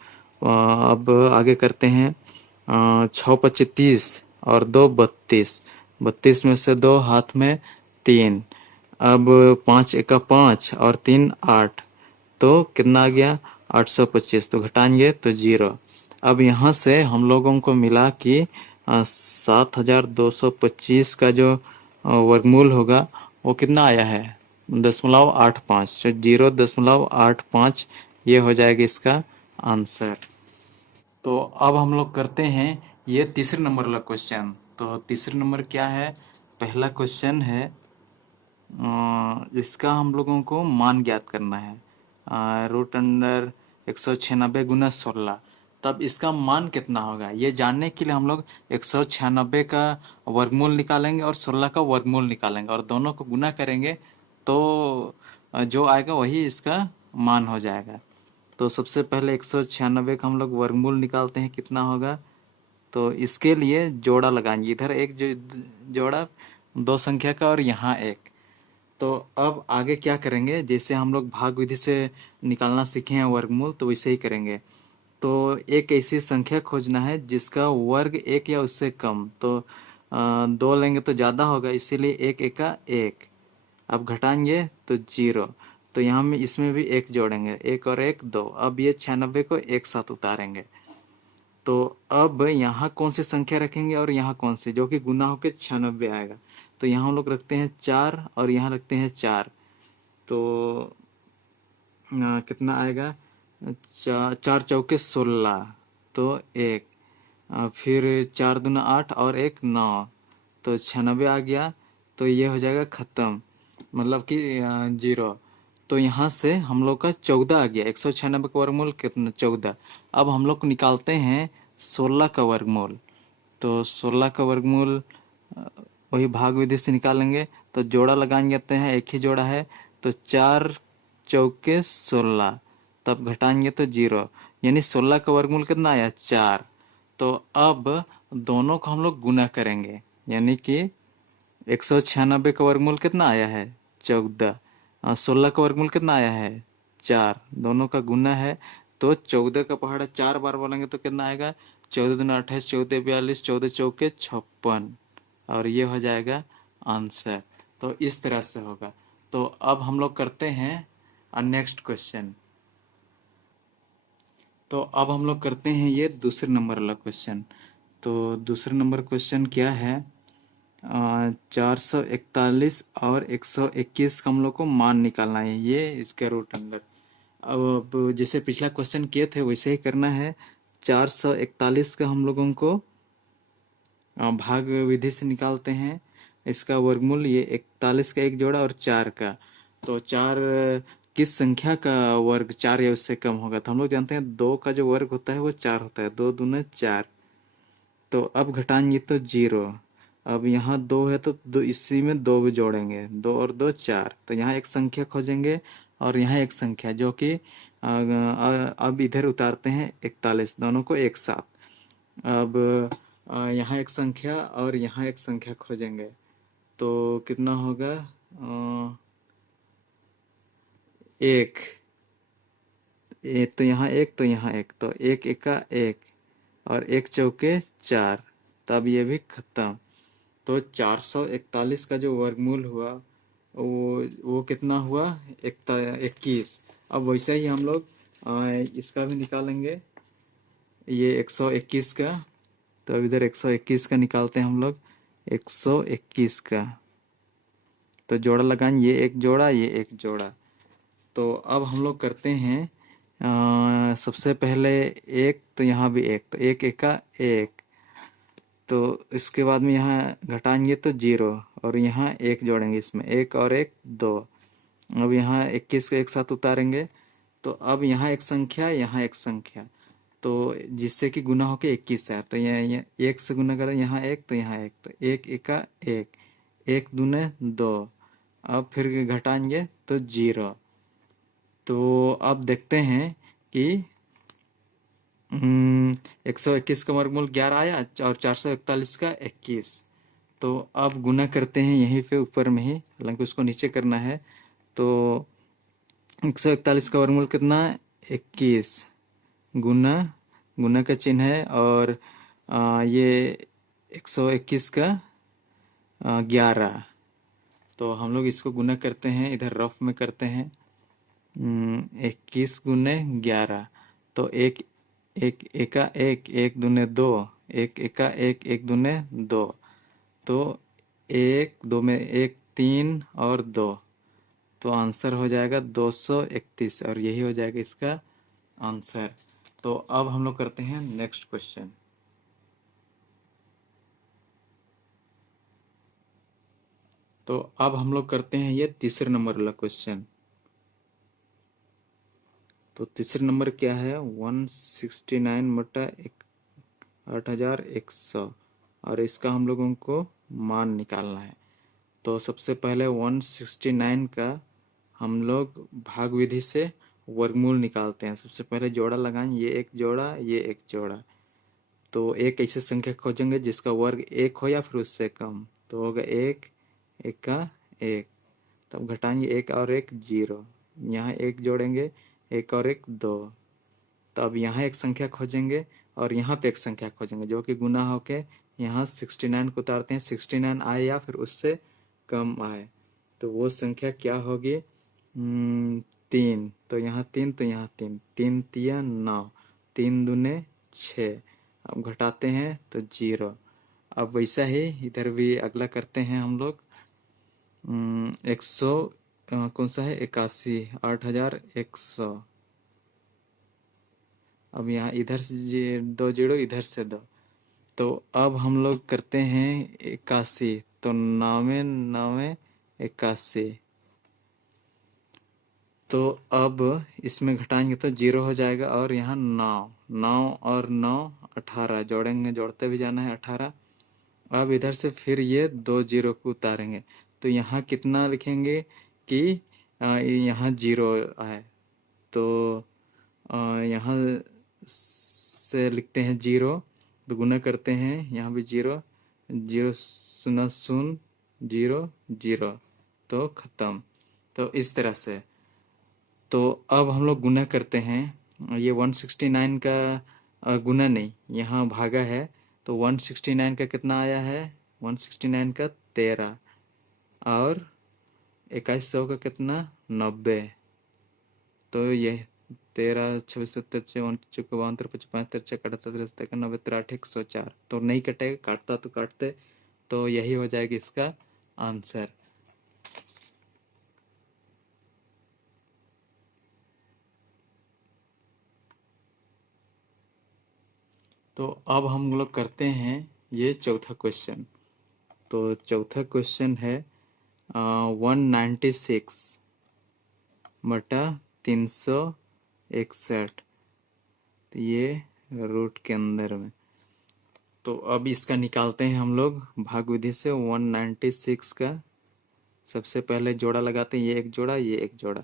अब आगे करते हैं 6 पच्चे 30 और 2 32। 32 में से 2, हाथ में 3। अब 5 एका 5 और 3 8। तो कितना आ गया 825। तो घटाएंगे तो 0। अब यहाँ से हम लोगों को मिला कि 7225 का जो वर्गमूल होगा वो कितना आया है 0.85। तो 0.85 ये हो जाएगा इसका आंसर। तो अब हम लोग करते हैं ये तीसरे नंबर वाला क्वेश्चन। तो तीसरे नंबर क्या है, पहला क्वेश्चन है इसका हम लोगों को मान ज्ञात करना है। रूट अंडर 196 गुना 16। तब इसका मान कितना होगा ये जानने के लिए हम लोग 196 का वर्गमूल निकालेंगे और 16 का वर्गमूल निकालेंगे और दोनों को गुना करेंगे तो जो आएगा वही इसका मान हो जाएगा। तो सबसे पहले 196 का हम लोग वर्गमूल निकालते हैं, कितना होगा। तो इसके लिए जोड़ा लगाएंगे, इधर एक जोड़ा 2 संख्या का और यहाँ एक। तो अब आगे क्या करेंगे, जैसे हम लोग भाग विधि से निकालना सीखे हैं वर्गमूल, तो वैसे ही करेंगे। तो एक ऐसी संख्या खोजना है जिसका वर्ग 1 या उससे कम। तो 2 लेंगे तो ज़्यादा होगा, इसीलिए 1 एका 1। अब घटाएंगे तो 0। तो यहाँ में इसमें भी 1 जोड़ेंगे, 1 और 1 2। अब ये 96 को एक साथ उतारेंगे। तो अब यहाँ कौन सी संख्या रखेंगे और यहाँ कौन सी, जो कि गुना होकर 96 आएगा। तो यहाँ हम लोग रखते हैं 4 और यहाँ रखते हैं 4। तो कितना आएगा 4 चौके 16। तो 1 फिर 4 दूना 8 और 1 9। तो 96 आ गया। तो ये हो जाएगा ख़त्म, मतलब कि 0। तो यहाँ से हम लोग का 14 आ गया। 196 का वर्गमूल कितना 14। अब हम लोग निकालते हैं 16 का वर्गमूल। तो 16 का वर्गमूल वही भाग विधि से निकालेंगे। तो जोड़ा लगाएंगे हैं, एक ही जोड़ा है। तो 4 चौके 16। तब घटाएंगे तो 0, यानी 16 का वर्गमूल कितना आया 4। तो अब दोनों को हम लोग गुना करेंगे, यानी कि 196 का वर्गमूल कितना आया है 14, 16 का वर्गमूल कितना आया है 4, दोनों का गुना है। तो 14 का पहाड़ा 4 बार बोलेंगे तो कितना आएगा 14 दूना 28, 14 42, 14 चौके 56 और ये हो जाएगा आंसर। तो इस तरह से होगा। तो अब हम लोग करते हैं नेक्स्ट क्वेश्चन। तो अब हम लोग करते हैं ये दूसरे नंबर वाला क्वेश्चन। तो दूसरे नंबर क्वेश्चन क्या है 441 और 121 का हम लोग को मान निकालना है, ये इसके रूट अंडर। अब जैसे पिछला क्वेश्चन किए थे वैसे ही करना है। 441 का हम लोगों को भाग विधि से निकालते हैं इसका वर्गमूल, ये 41 का एक जोड़ा और 4 का। तो 4 किस संख्या का वर्ग 4 या उससे कम होगा? तो हम लोग जानते हैं 2 का जो वर्ग होता है वो 4 होता है, 2 दूने 4। तो अब घटाएंगे तो 0। अब यहाँ 2 है तो दो, इसी में 2 भी जोड़ेंगे, 2 और 2 4। तो यहाँ एक संख्या खोजेंगे और यहाँ एक संख्या, जो कि अब इधर उतारते हैं 41, दोनों को एक साथ। अब यहाँ एक संख्या और यहाँ एक संख्या खोजेंगे, तो कितना होगा? एक, तो यहाँ एक, तो यहाँ एक, तो एक एका एक और एक चौके 4। तब ये भी खत्म। तो 441 का जो वर्गमूल हुआ वो कितना हुआ? 21। अब वैसे ही हम लोग इसका भी निकालेंगे, ये 121 का। तो अब इधर 121 का निकालते हैं हम लोग, 121 का। तो जोड़ा लगाएं, ये एक जोड़ा, ये एक जोड़ा। तो अब हम लोग करते हैं सबसे पहले एक, तो यहाँ भी एक, तो एक एका एक। तो इसके बाद में यहाँ घटाएंगे तो 0 और यहाँ एक जोड़ेंगे, इसमें एक और एक 2। अब यहाँ 21 को एक साथ उतारेंगे, तो अब यहाँ एक संख्या, यहाँ एक संख्या, तो जिससे कि गुना होके 21 है। तो यहाँ एक से गुना करें, यहाँ एक, तो यहाँ एक, तो एक एका एक, एक दूने 2। अब फिर घटाएंगे तो 0। तो अब देखते हैं कि 121 का वर्गमूल 11 आया और 441 का 21। तो अब गुना करते हैं यहीं पे ऊपर में ही, हालांकि उसको नीचे करना है। तो 141 का वर्गमूल कितना है? 21। गुना, गुना का चिन्ह है, और ये 121 का 11। तो हम लोग इसको गुना करते हैं, इधर रफ में करते हैं। 21 गुने 11, तो एक एक एका एक, एक दूने 2, एक एका एक, एक दूने 2। तो एक, दो में एक, 3 और 2। तो आंसर हो जाएगा 231, और यही हो जाएगा इसका आंसर। तो अब हम लोग करते हैं नेक्स्ट क्वेश्चन। तो अब हम लोग करते हैं ये तीसरे नंबर वाला क्वेश्चन। तो तीसरे नंबर क्या है? 169 बटा 8100, और इसका हम लोगों को मान निकालना है। तो सबसे पहले 169 का हम लोग भाग विधि से वर्गमूल निकालते हैं। सबसे पहले जोड़ा लगाएं, ये एक जोड़ा, ये एक जोड़ा। तो एक ऐसे संख्या खोजेंगे जिसका वर्ग एक हो या फिर उससे कम। तो होगा एक, एक का एक। तब घटाएंगे एक और एक 0, यहाँ एक जोड़ेंगे, एक और एक 2। तो अब यहाँ एक संख्या खोजेंगे और यहाँ पे एक संख्या खोजेंगे, जो कि गुना होके यहाँ 69 को उतारते हैं, 69 आए या फिर उससे कम आए। तो वो संख्या क्या होगी? 3। तो यहाँ 3, तो यहाँ 3, 3 तिया 9, 3 दूने 6। अब घटाते हैं तो 0। अब वैसा ही इधर भी अगला करते हैं हम लोग। 100 कौन सा है? 81, 8100। अब यहाँ इधर से 2 जीरो, इधर से 2। तो अब हम लोग करते हैं 81, तो 9 9 81। तो अब इसमें घटाएंगे तो 0 हो जाएगा, और यहाँ 9, 9 और 9 18 जोड़ेंगे, जोड़ते भी जाना है 18। अब इधर से फिर ये 2 जीरो को उतारेंगे, तो यहाँ कितना लिखेंगे कि यहाँ 0 है। तो यहाँ से लिखते हैं 0, तो गुना करते हैं, यहाँ भी 0, 0 शून्य 0 0 0, तो खत्म। तो इस तरह से। तो अब हम लोग गुना करते हैं, ये 169 का गुना नहीं, यहाँ भागा है। तो 169 का कितना आया है? 169 का 13, और 2100 का कितना? 90। तो ये 13 26 27 54 55 55 53 58 63 90 63 104। तो नहीं कटेगा, काटता तो काटते। तो यही हो जाएगा इसका आंसर। तो अब हम लोग करते हैं ये चौथा क्वेश्चन। तो चौथा क्वेश्चन है 196 बटा 361, तो ये रूट के अंदर में। तो अब इसका निकालते हैं हम लोग भाग विधि से। 196 का सबसे पहले जोड़ा लगाते हैं, ये एक जोड़ा ये एक जोड़ा,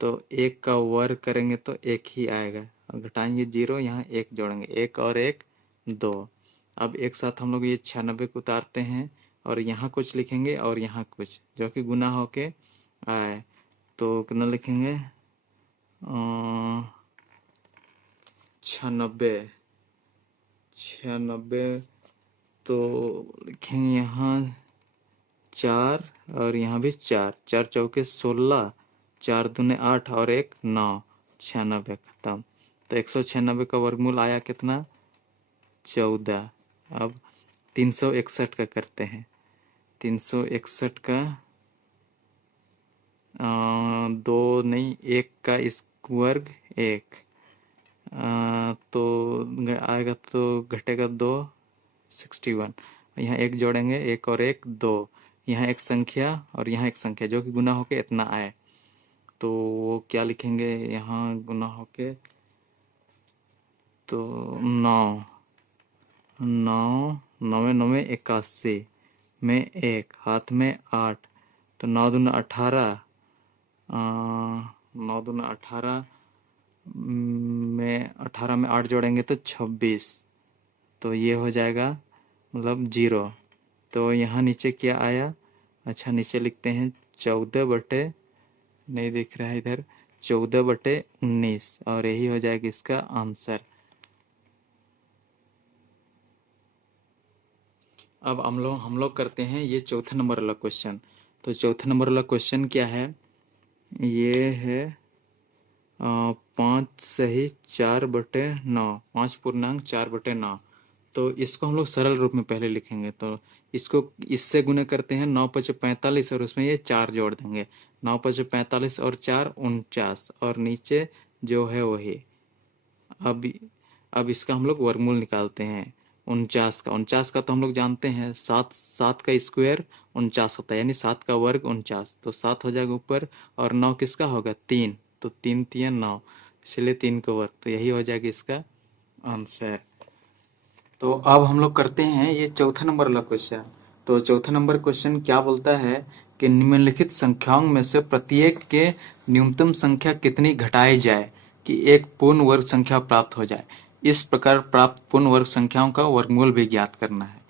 तो एक का वर्ग करेंगे तो एक ही आएगा, और घटाएंगे 0, यहाँ एक जोड़ेंगे, एक और एक 2। अब एक साथ हम लोग ये 96 को उतारते हैं और यहाँ कुछ लिखेंगे और यहाँ कुछ, जो कि गुना होके आए। तो कितना लिखेंगे 96, तो लिखेंगे यहाँ 4 और यहाँ भी 4, 4 चौके 16, 4 दूने 8 और एक 9, 96 खत्म। तो 196 का वर्गमूल आया कितना 14। अब 361 का करते हैं। 361 का 2 नहीं 1 का इस वर्ग 1, तो आएगा तो घटेगा 2, 61। यहाँ एक जोड़ेंगे, एक और एक 2, यहाँ एक संख्या और यहाँ एक संख्या, जो कि गुना होके इतना आए। तो वो क्या लिखेंगे यहाँ गुना होके, तो 9, 9 9 81 में 1, हाथ में 8, तो 9 दूना 18, 9 दूना 18 में 18 में 8 जोड़ेंगे तो 26, तो ये हो जाएगा मतलब 0। तो यहाँ नीचे क्या आया, अच्छा नीचे लिखते हैं 14 बटे, नहीं दिख रहा है इधर, 14 बटे 19, और यही हो जाएगा इसका आंसर। अब हम लोग करते हैं ये चौथे नंबर वाला क्वेश्चन। तो चौथे नंबर वाला क्वेश्चन क्या है, ये है 5 सही 4 बटे 9, 5 पूर्णांक 4 बटे 9। तो इसको हम लोग सरल रूप में पहले लिखेंगे। तो इसको इससे गुना करते हैं, 9 5 45 और उसमें ये 4 जोड़ देंगे, 9 5 45 और 4 49, और नीचे जो है वही। अब इसका हम लोग वर्गमूल निकालते हैं 49 का तो हम लोग जानते हैं 7 का स्क्वायर 49 होता है, यानी 7 का वर्ग 49, तो 7 हो जाएगा ऊपर, और 9 किसका होगा 3, तो 3 3 9, इसलिए 3 का वर्ग, तो यही हो जाएगा इसका आंसर। तो अब हम लोग करते हैं ये चौथा नंबर वाला क्वेश्चन। तो चौथा नंबर क्वेश्चन क्या बोलता है कि निम्नलिखित संख्याओं में से प्रत्येक के न्यूनतम संख्या कितनी घटाई जाए कि एक पूर्ण वर्ग संख्या प्राप्त हो जाए। इस प्रकार प्राप्त पूर्ण वर्ग संख्याओं का वर्गमूल भी ज्ञात करना है।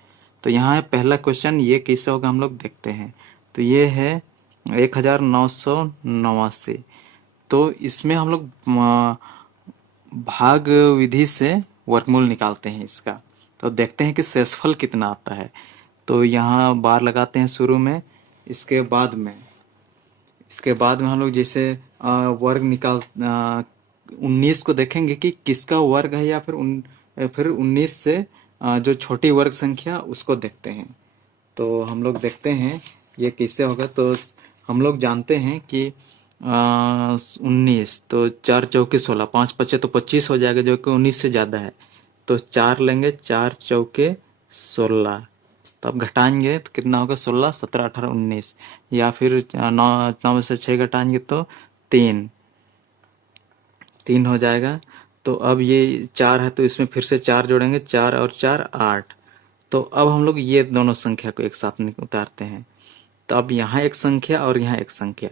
तो यहाँ है पहला क्वेश्चन, ये कैसे होगा हम लोग देखते हैं। तो ये है 1989। तो इसमें हम लोग भाग विधि से वर्गमूल निकालते हैं इसका। तो देखते हैं कि शेषफल कितना आता है। तो यहाँ बार लगाते हैं शुरू में, इसके बाद में हम लोग जैसे वर्ग निकाल 19 को देखेंगे कि किसका वर्ग है, या फिर 19 से जो छोटी वर्ग संख्या उसको देखते हैं। तो हम लोग देखते हैं ये कैसे होगा। तो हम लोग जानते हैं कि 19, तो 4 चौके 16, 5 पचे तो 25 हो जाएगा, जो कि 19 से ज़्यादा है। तो 4 लेंगे, 4 चौके 16, तो अब घटाएंगे तो कितना होगा 16 17 18 19, या फिर 9 में से 6 घटाएंगे तो 3 हो जाएगा। तो अब ये 4 है तो इसमें फिर से 4 जोड़ेंगे, 4 और 4 8। तो अब हम लोग ये दोनों संख्या को एक साथ उतारते हैं। तो अब यहाँ एक संख्या और यहाँ एक संख्या,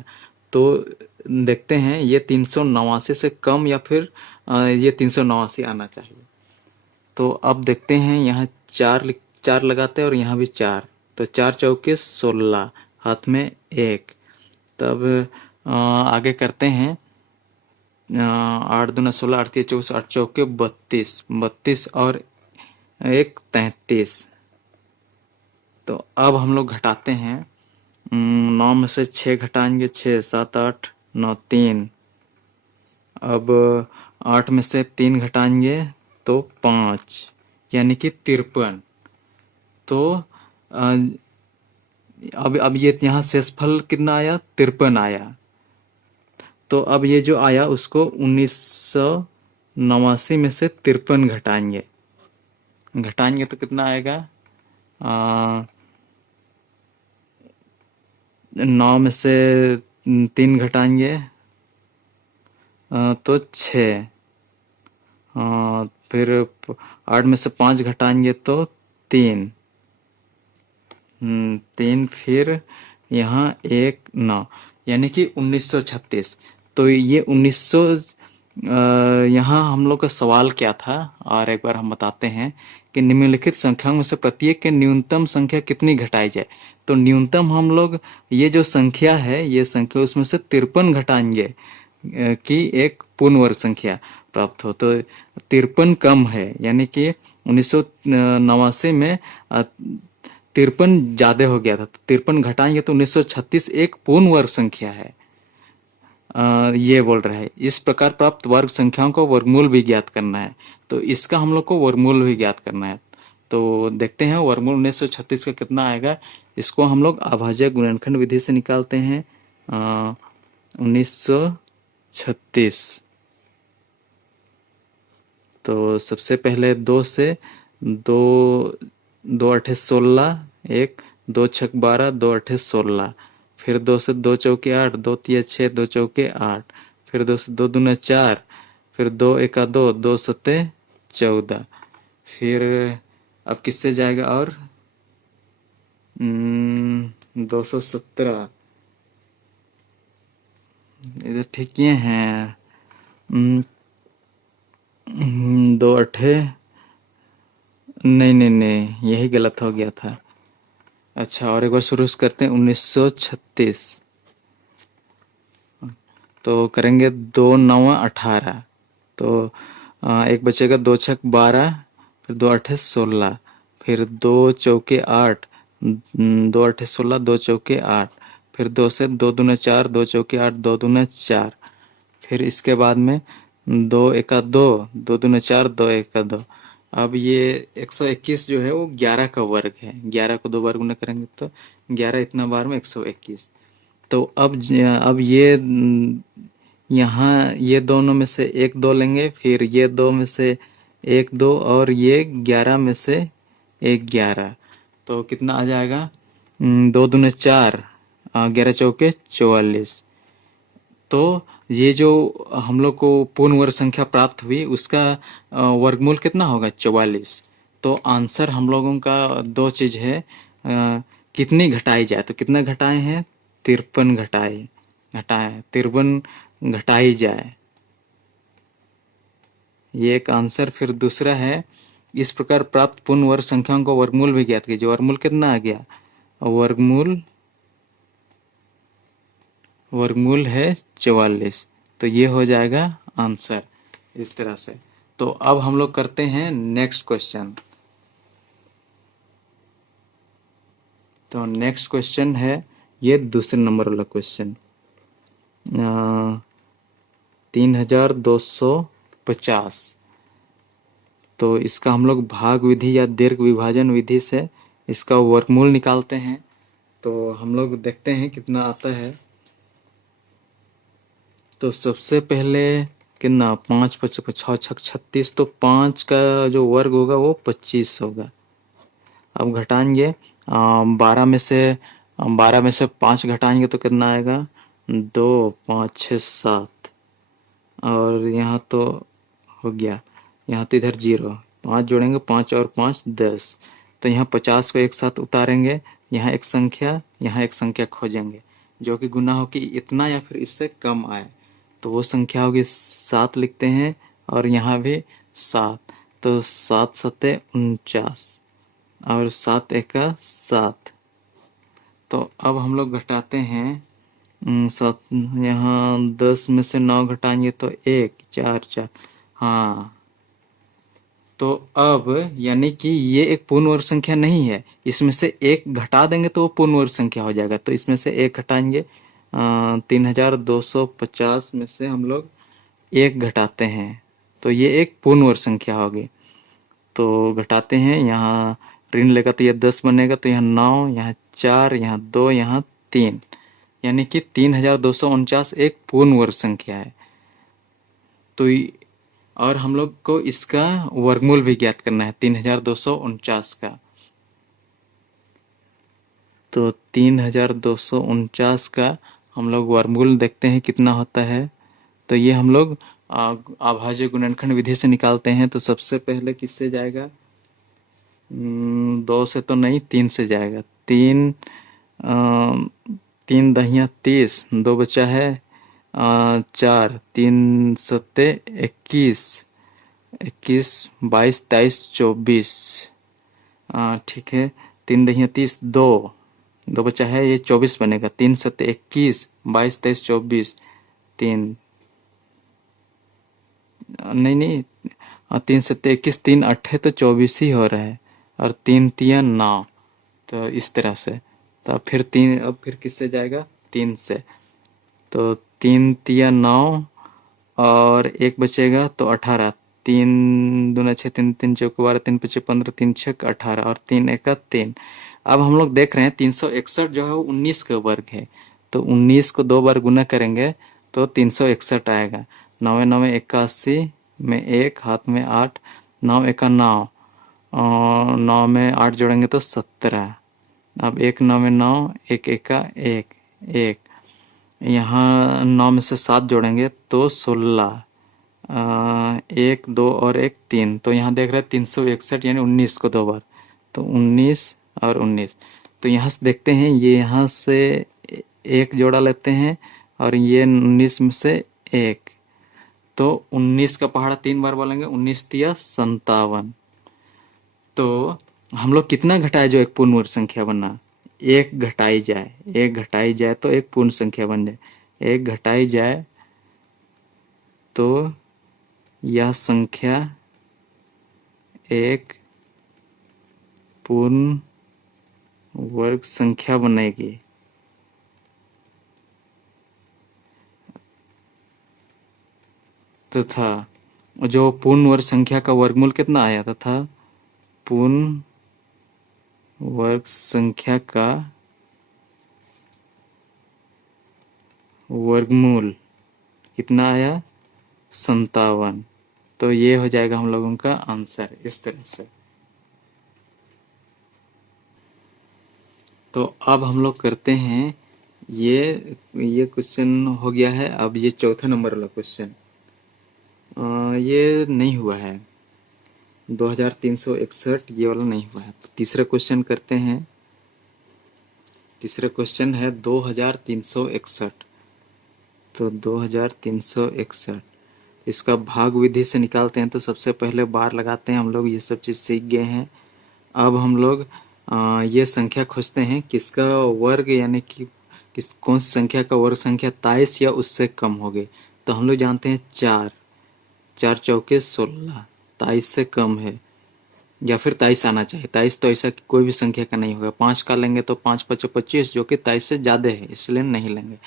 तो देखते हैं ये 389 से कम या फिर ये 389 आना चाहिए। तो अब देखते हैं यहाँ 4 लगाते हैं और यहाँ भी 4, तो 4 चौके 16, हाथ में 1। तब आगे करते हैं 8 दूना 16, 8 24, 8 चौके 32, 32 और 1 33। तो अब हम लोग घटाते हैं, 9 में से 6 घटाएंगे, 6 7 8 9 3। अब 8 में से 3 घटाएंगे तो 5, यानी कि 53। तो अब ये यहाँ शेषफल कितना आया 53 आया। तो अब ये जो आया उसको 1989 में से 53 घटाएंगे तो कितना आएगा 9 में से 3 घटाएंगे तो 6। फिर 8 में से 5 घटाएंगे तो 3। 3 फिर यहाँ 1 9, यानी कि 1936। तो ये 1900 यहाँ हम लोग का सवाल क्या था, और एक बार हम बताते हैं कि निम्नलिखित संख्याओं में से प्रत्येक के न्यूनतम संख्या कितनी घटाई जाए। तो न्यूनतम हम लोग ये जो संख्या है, ये संख्या उसमें से 53 घटाएंगे कि एक पूर्ण वर्ग संख्या प्राप्त हो। तो 53 कम है, यानी कि 1989 में 53 ज्यादा हो गया था। तो 53 घटाएंगे तो 1936 एक पूर्ण वर्ग संख्या है। ये बोल रहा है इस प्रकार प्राप्त वर्ग संख्याओं का वर्गमूल भी ज्ञात करना है। तो इसका हम लोग को वर्गमूल भी ज्ञात करना है। तो देखते हैं वर्गमूल 1936 का कितना आएगा। इसको हम लोग अभाज्य गुणनखंड विधि से निकालते हैं। 1936, तो सबसे पहले 2 से 2 2 अठे 16, 1 2 छक 12, 2 अठे 16, फिर 2 से 2 चौके 8, 2 तिया 6, 2 चौके 8, फिर 2 से 2 दूना 4, फिर 2 एका 2, 2 सते 14। फिर अब किससे जाएगा, और 217 इधर ठीक किए हैं। 2 अठे, नहीं यही गलत हो गया था। अच्छा, और एक बार शुरू करते हैं। 1936, तो करेंगे 2 9 18, तो एक बचेगा 2 छक 12, फिर 2 अठे 16, फिर 2 चौके 8, 2 अठे 16, 2 चौके 8, फिर 2 से 2 दूना 4, 2 चौके 8, 2 दूना 4, फिर इसके बाद में 2 एका 2, 2 दूना 4, 2 एका 2। अब ये 121 जो है वो 11 का वर्ग है। 11 को 2 बार गुना करेंगे तो 11 इतना बार में 121। तो अब ये यहाँ ये दोनों में से 1 2 लेंगे, फिर ये 2 में से 1 2, और ये 11 में से 1 11। तो कितना आ जाएगा, 2 दूने 4, 11 चौके 44। तो ये जो हम लोग को पूर्ण वर्ग संख्या प्राप्त हुई उसका वर्गमूल कितना होगा, 44। तो आंसर हम लोगों का 2 चीज है, कितनी घटाई जाए। तो कितना घटाए हैं, 53 घटाए 53 घटाई जाए, ये एक आंसर। फिर दूसरा है, इस प्रकार प्राप्त पूर्ण वर्ग संख्याओं का वर्गमूल भी ज्ञात कीजिए। वर्गमूल कितना आ गया, वर्गमूल है 44। तो ये हो जाएगा आंसर इस तरह से। तो अब हम लोग करते हैं नेक्स्ट क्वेश्चन। तो नेक्स्ट क्वेश्चन है ये दूसरे नंबर वाला क्वेश्चन, 3250। तो इसका हम लोग भाग विधि या दीर्घ विभाजन विधि से इसका वर्गमूल निकालते हैं। तो हम लोग देखते हैं कितना आता है। तो सबसे पहले कितना, 5 5 6 6 36, तो 5 का जो वर्ग होगा वो 25 होगा। अब घटाएंगे 12 में से 5 घटाएंगे तो कितना आएगा, 2 5 6 7, और यहाँ तो हो गया, यहाँ तो इधर 0, 5 जोड़ेंगे, 5 और 5 10। तो यहाँ 50 को एक साथ उतारेंगे, यहाँ एक संख्या खोजेंगे जो कि गुना हो कि इतना या फिर इससे कम आए। तो वो संख्या होगी 7 लिखते हैं, और यहाँ भी 7। तो 7 सत्ते 49, और 7 एका 7। तो अब हम लोग घटाते हैं 7, यहाँ 10 में से 9 घटाएंगे तो 1 4 4। हाँ, तो अब यानी कि ये एक पूर्ण वर्ग संख्या नहीं है, इसमें से एक घटा देंगे तो वो पूर्ण वर्ग संख्या हो जाएगा। तो इसमें से एक घटाएंगे, 3250 में से हम लोग एक घटाते हैं तो ये एक पूर्ण वर्ग संख्या होगी। तो घटाते हैं, यहाँ ऋण लेगा तो यह 10 बनेगा, तो यहाँ 9, यहाँ 4, यहाँ 2, यहाँ 3, यानी कि 3249 एक पूर्ण वर्ग संख्या है। तो और हम लोग को इसका वर्गमूल भी ज्ञात करना है 3249 का। तो 3249 का हम लोग वर्गमूल देखते हैं कितना होता है। तो ये हम लोग अभाज्य गुणनखंड विधि से निकालते हैं। तो सबसे पहले किससे जाएगा? 2 से तो नहीं, 3 से जाएगा। 3 3 दहिया 30, 2 बचा है 4, 3 सत्ते 21, 21 22 23 24। ठीक है, 3 दहिया 30, 2 बचा है, ये 24 बनेगा। 3 सत्ते 21, 22 23 24, 3 नहीं नहीं, 3 सत्ते 21, 3 अट्ठे तो 24 ही हो रहा है, और 3 तिया 9। तो इस तरह से। तो अब फिर किससे जाएगा? 3 से। तो 3 तिया 9 और 1 बचेगा तो 18। 3 दूना 6, 3 3 चौके 12, 3 पचे 15, 3 छक 18 और 3 एका 3। अब हम लोग देख रहे हैं 361 जो है वो 19 का वर्ग है। तो 19 को 2 बार गुना करेंगे तो 361 आएगा। 9 9 81 में 1, हाथ में 8, 9 एका 9, और 9 में 8 जोड़ेंगे तो 17। अब 1 9 में 9, 1 एका 1, 1, यहाँ 9 में से 7 जोड़ेंगे तो 16, 1 2 और 1 3। तो यहाँ देख रहे हैं 361 यानी 19 को 2 बार, तो 19 और 19। तो यहाँ से देखते हैं, ये यहाँ से 1 जोड़ा लेते हैं और ये 19 में से 1, तो 19 का पहाड़ा 3 बार बोलेंगे, 19 तिया 57। तो हम लोग कितना घटाए जो एक पूर्ण वर्ग संख्या बना? 1 घटाई जाए, 1 घटाई जाए तो एक पूर्ण संख्या बन जाए। 1 घटाई जाए तो यह संख्या एक पूर्ण वर्ग संख्या बनेगी। तथा जो पूर्ण वर्ग संख्या का वर्गमूल कितना आया तथा पूर्ण वर्ग संख्या का वर्गमूल कितना आया? 57। तो ये हो जाएगा हम लोगों का आंसर इस तरह से। तो अब हम लोग करते हैं ये क्वेश्चन हो गया है। अब ये चौथा नंबर वाला क्वेश्चन ये नहीं हुआ है, 2361 ये वाला नहीं हुआ है। तो तीसरा क्वेश्चन करते हैं। तीसरा क्वेश्चन है 2361। तो 2361 इसका भाग विधि से निकालते हैं। तो सबसे पहले बार लगाते हैं, हम लोग ये सब चीज़ सीख गए हैं। अब हम लोग ये संख्या खोजते हैं किसका वर्ग, यानी कि कौन सी संख्या का वर्ग संख्या 23 या उससे कम हो गई। तो हम लोग जानते हैं 4, 4 चौके 16, 23 से कम है, या फिर 23 आना चाहिए। 23 तो ऐसा कोई भी संख्या का नहीं होगा। 5 का लेंगे तो 5 5 25, जो कि 23 से ज़्यादा है, इसलिए नहीं लेंगे।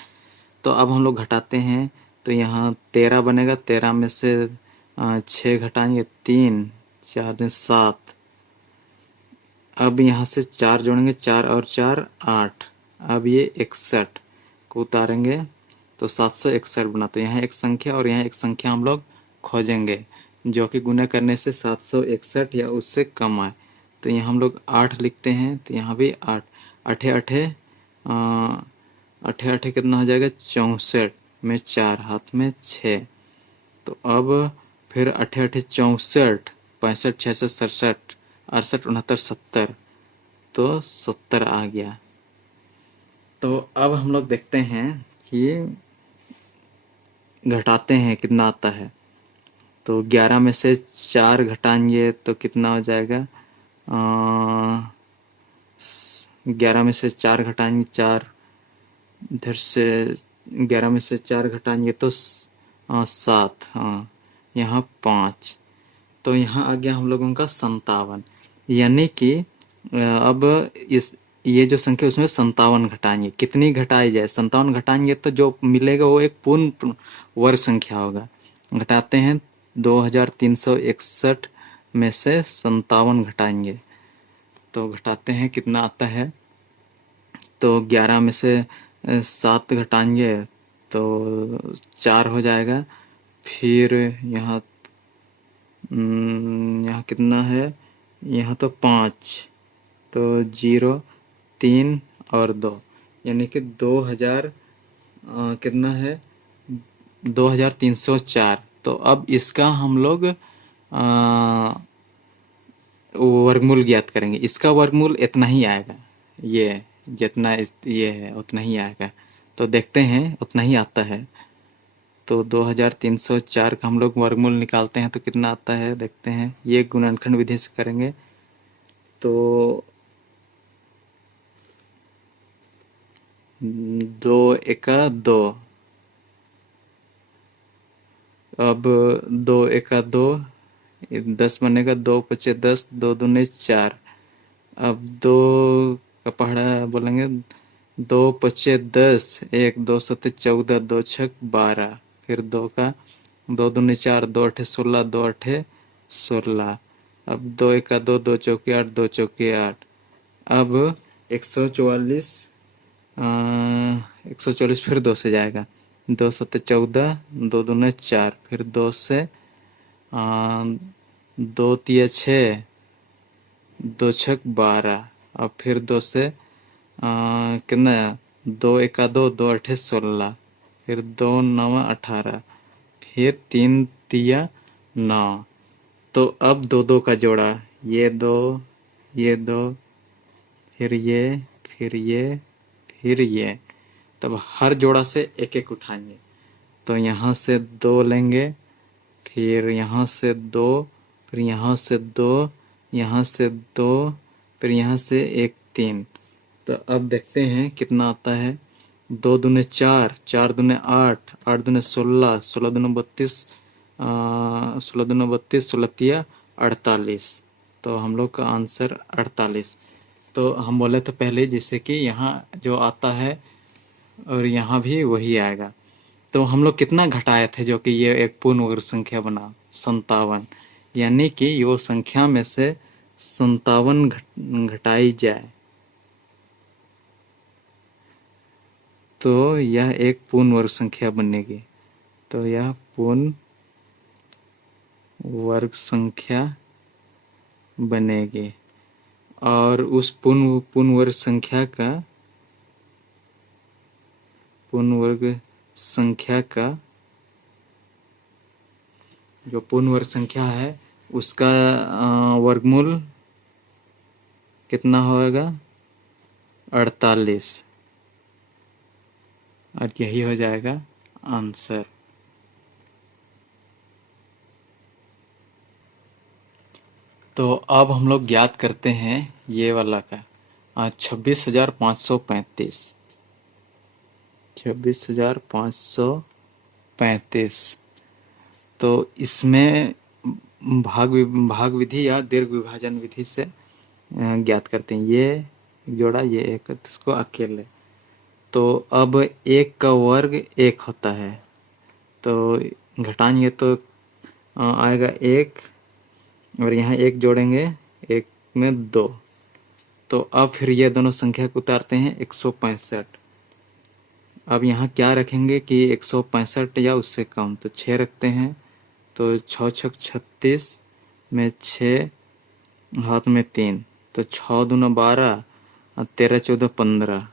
तो अब हम लोग घटाते हैं। तो यहाँ 13 बनेगा, 13 में से 6 घटाएंगे, 3 4 दिन 7। अब यहाँ से 4 जोड़ेंगे, 4 और 4 8। अब ये 61 को उतारेंगे तो 761 बना। तो यहाँ एक संख्या और यहाँ एक संख्या हम लोग खोजेंगे जो कि गुना करने से 761 या उससे कम आए। तो यहाँ हम लोग 8 लिखते हैं। तो यहाँ भी 8, अठे अठे अठे अठे कितना हो जाएगा? 64 में 4, हाथ में 6। तो अब फिर अठे अठे 64, 65 66 67 68 69 70, तो 70 आ गया। तो अब हम लोग देखते हैं कि घटाते हैं कितना आता है। तो 11 में से 4 घटाएंगे तो कितना हो जाएगा? 11 में से 4 घटाएंगे, 4 इधर से 11 में से 4 घटाएंगे तो 7, हाँ यहाँ 5। तो यहाँ आ गया हम लोगों का 57। यानी कि अब ये जो संख्या उसमें 57 घटाएंगे। कितनी घटाई जाए? 57 घटाएंगे तो जो मिलेगा वो एक पूर्ण वर्ग संख्या होगा। घटाते हैं, 2361 में से 57 घटाएंगे तो घटाते हैं कितना आता है। तो 11 में से 7 घटाएंगे तो 4 हो जाएगा। फिर यहाँ यहाँ कितना है? यहाँ तो 5, तो 0 3 और 2, यानी कि 2000 कितना है 2304। तो अब इसका हम लोग वर्गमूल ज्ञात करेंगे। इसका वर्गमूल इतना ही आएगा, ये जितना ये है उतना ही आएगा। तो देखते हैं उतना ही आता है। तो 2304 का हम लोग वर्गमूल निकालते हैं तो कितना आता है देखते हैं। ये गुणनखंड विधि से करेंगे तो 2 एका 2, अब 2 एका 2, 10 बनेगा, 2 पचे 10, 2 दूने 4। अब 2 का पहाड़ा बोलेंगे, 2 पचे 10, 1 2 सत्ते 14, 2 छक 12, फिर 2 का 2 दूने 4, 2 अठे 16, 2 अठे 16। अब 2 एका 2, 2 चौके 8, 2 चौके 8। अब 144, 144 फिर 2 से जाएगा, 2 सत्ते 14, 2 दूने 4, फिर 2 से 2 तिया 6, 2 छक 12। अब फिर 2 से कितना 2 एका 2, 2 अठे 16, फिर 2 नवा 18, फिर 3 तिया 9। तो अब 2 2 का जोड़ा, ये 2, ये 2, फिर ये, फिर ये, फिर ये। तब हर जोड़ा से एक एक उठाएंगे। तो यहाँ से 2 लेंगे, फिर यहाँ से 2, फिर यहाँ से 2, यहाँ से 2, फिर यहाँ से 1 3। तो अब देखते हैं कितना आता है। 2 दूने 4, 4 दूने 8, 8 दूने 16, 16 दूने 32, 16 दूने 32, 16 तिया 48। तो हम लोग का आंसर 48। तो हम बोले तो पहले जैसे कि यहाँ जो आता है और यहाँ भी वही आएगा। तो हम लोग कितना घटाए थे जो कि ये एक पूर्ण वर्ग संख्या बना 57, यानी कि यो संख्या में से 57 घटाई जाए तो यह एक पूर्ण वर्ग संख्या बनेगी। तो यह पूर्ण वर्ग संख्या बनेगी और उस पूर्ण वर्ग संख्या का जो पूर्ण वर्ग संख्या है उसका वर्गमूल कितना होगा 48, और यही हो जाएगा आंसर। तो अब हम लोग ज्ञात करते हैं ये वाला का 26,535, 26,535। तो इसमें भाग विधि या दीर्घ विभाजन विधि से ज्ञात करते हैं। ये जोड़ा, ये एक, इसको अकेले। तो अब 1 का वर्ग 1 होता है, तो घटाएंगे तो आएगा 1, और यहाँ 1 जोड़ेंगे, 1 में 2। तो अब फिर ये दोनों संख्या को उतारते हैं 165। अब यहाँ क्या रखेंगे कि 165 या उससे कम, तो 6 रखते हैं। तो 6 छक 36 में 6, हाथ में 3, तो 6 दूना 12, 13 14 15।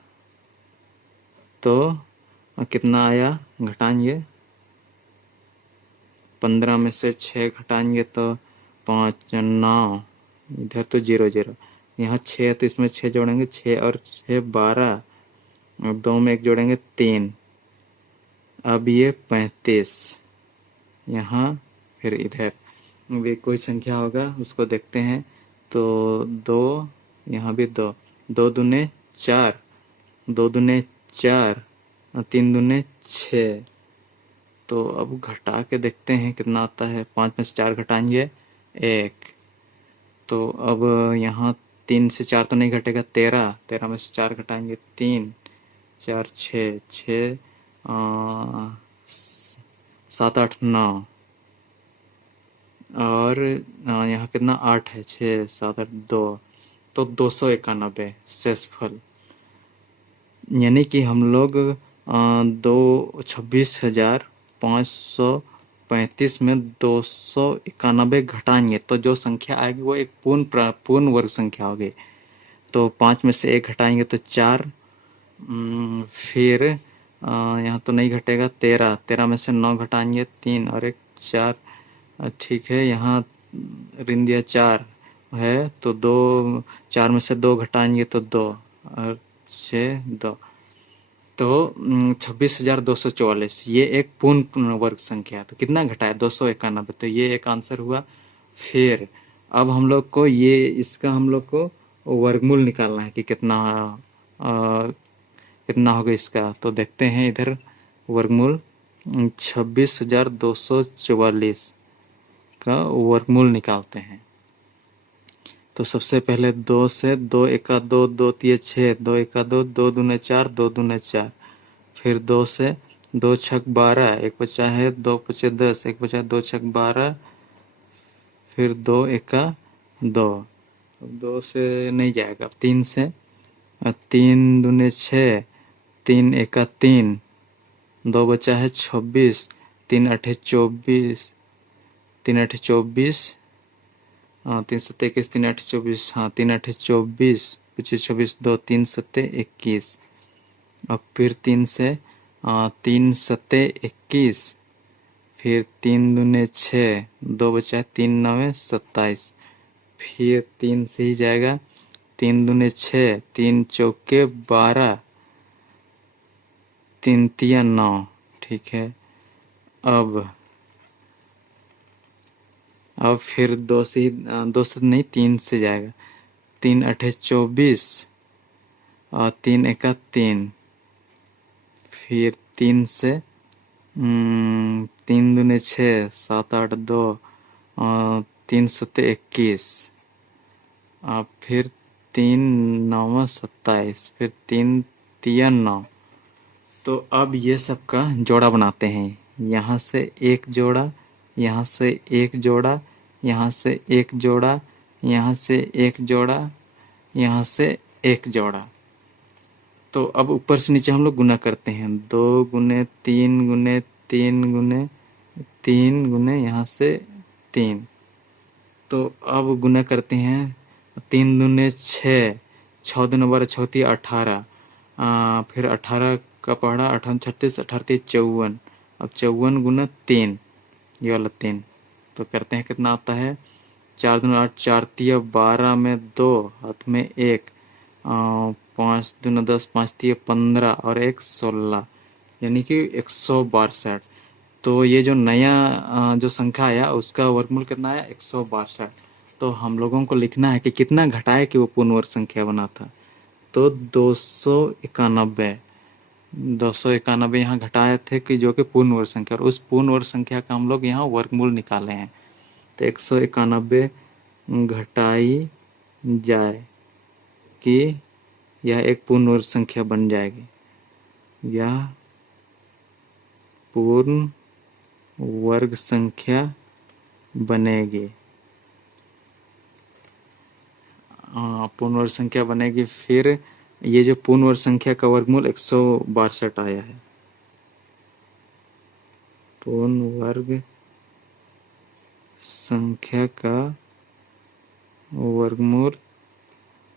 तो कितना आया घटाएंगे, 15 में से 6 घटाएंगे तो 5 9, इधर तो 0 0, यहाँ 6 है तो इसमें 6 जोड़ेंगे, 6 और 6 12, और 2 में 1 जोड़ेंगे 3। अब ये 35, यहाँ फिर इधर भी कोई संख्या होगा उसको देखते हैं। तो 2, यहाँ भी 2, 2 दूने 4, 2 दूने 4, 3 दूने 6। तो अब घटा के देखते हैं कितना आता है। 5 में से 4 घटाएंगे 1। तो अब यहाँ 3 से 4 तो नहीं घटेगा, 13, 13 में से 4 घटाएंगे 3, 4 6, 6 7 8 9, और यहाँ कितना 8 है, 6 7 8 2, तो 291 शेषफल। यानी कि हम लोग 26,535 में 291 घटाएंगे तो जो संख्या आएगी वो एक पूर्ण वर्ग संख्या होगी। तो 5 में से 1 घटाएंगे तो 4, फिर यहाँ तो नहीं घटेगा, 13, 13 में से 9 घटाएंगे 3 और 1 4। ठीक है, यहाँ ऋण दिया 4 है तो 2, 4 में से 2 घटाएंगे तो 2 और 6 2, तो 26,244 ये एक पूर्ण वर्ग संख्या है। तो कितना घटाया, 291, तो ये एक आंसर हुआ। फिर अब हम लोग को ये इसका हम लोग को वर्गमूल निकालना है कि कितना होगा इसका। तो देखते हैं इधर वर्गमूल 26,244 का वर्गमूल निकालते हैं। तो सबसे पहले 2 से 2 एका 2, 2 तिये 6, 2 एका 2, 2 दूने 4, 2 दूने 4। फिर 2 से 2 छक 12, एक बचा है 2 पचे 10, एक बचा 2 छक 12, फिर 2 एका 2, 2 से नहीं जाएगा। 3 से 3 दूने 6, 3 एका 3, 2 बचा है 26, 3 अठे 24, 3 अठे 24, 3 सत्ते 21, 3 अठे 24, हाँ 3 अठे 24, 25 26 2, 3 सत्ते 21। अब फिर 3 से 3 सत्ते 21, फिर 3 दूने 6, 2 बचा है 3 9 27, फिर 3 से ही जाएगा, 3 दूने 6, 3 चौके 12, 3 तिया 9। ठीक है, अब फिर 2 से 2 से नहीं 3 से जाएगा, 3 अठे 24 और 3 एका 3, फिर 3 से 3 दूने 6, 7 8 2, 3 सत्ते 21, फिर 3 9 27, फिर 3 तिया 9। तो अब ये सब का जोड़ा बनाते हैं। यहाँ से एक जोड़ा, यहाँ से एक जोड़ा, यहाँ से एक जोड़ा, यहाँ से एक जोड़ा, यहाँ से एक जोड़ा। तो अब ऊपर से नीचे हम लोग गुना करते हैं, 2 गुने 3 गुने 3 गुने 3 गुने यहाँ से 3। तो अब गुना करते हैं, 3 दूने 6, 6 दूने 12, 6 तिये 18, फिर 18 का पढ़ा 18 36, 18 तिये 54। अब 54 गुना 3, ये वाला 3। तो करते हैं कितना आता है, 4 दूने 8, 4 तिये 12 में 2, हाथ में 1, 5 दूने 10, 5 तिये 15 और 1 16, यानी कि 162। तो ये जो नया जो संख्या आया उसका वर्गमूल कितना आया, 162। तो हम लोगों को लिखना है कि कितना घटाए कि वो पूर्ण वर्ग संख्या बना था। तो 291, 291 यहाँ घटाए थे कि जो कि पूर्ण वर्ग संख्या, और उस पूर्ण वर्ग संख्या का हम लोग यहाँ वर्गमूल निकाले हैं। तो 191 घटाई जाए कि यह एक पूर्ण वर्ग संख्या बन जाएगी। यह पूर्ण वर्ग संख्या बनेगी, पूर्ण वर्ग संख्या बनेगी। फिर ये जो पूर्ण वर्ग संख्या का वर्गमूल 162 आया है। पूर्ण वर्ग संख्या का वर्गमूल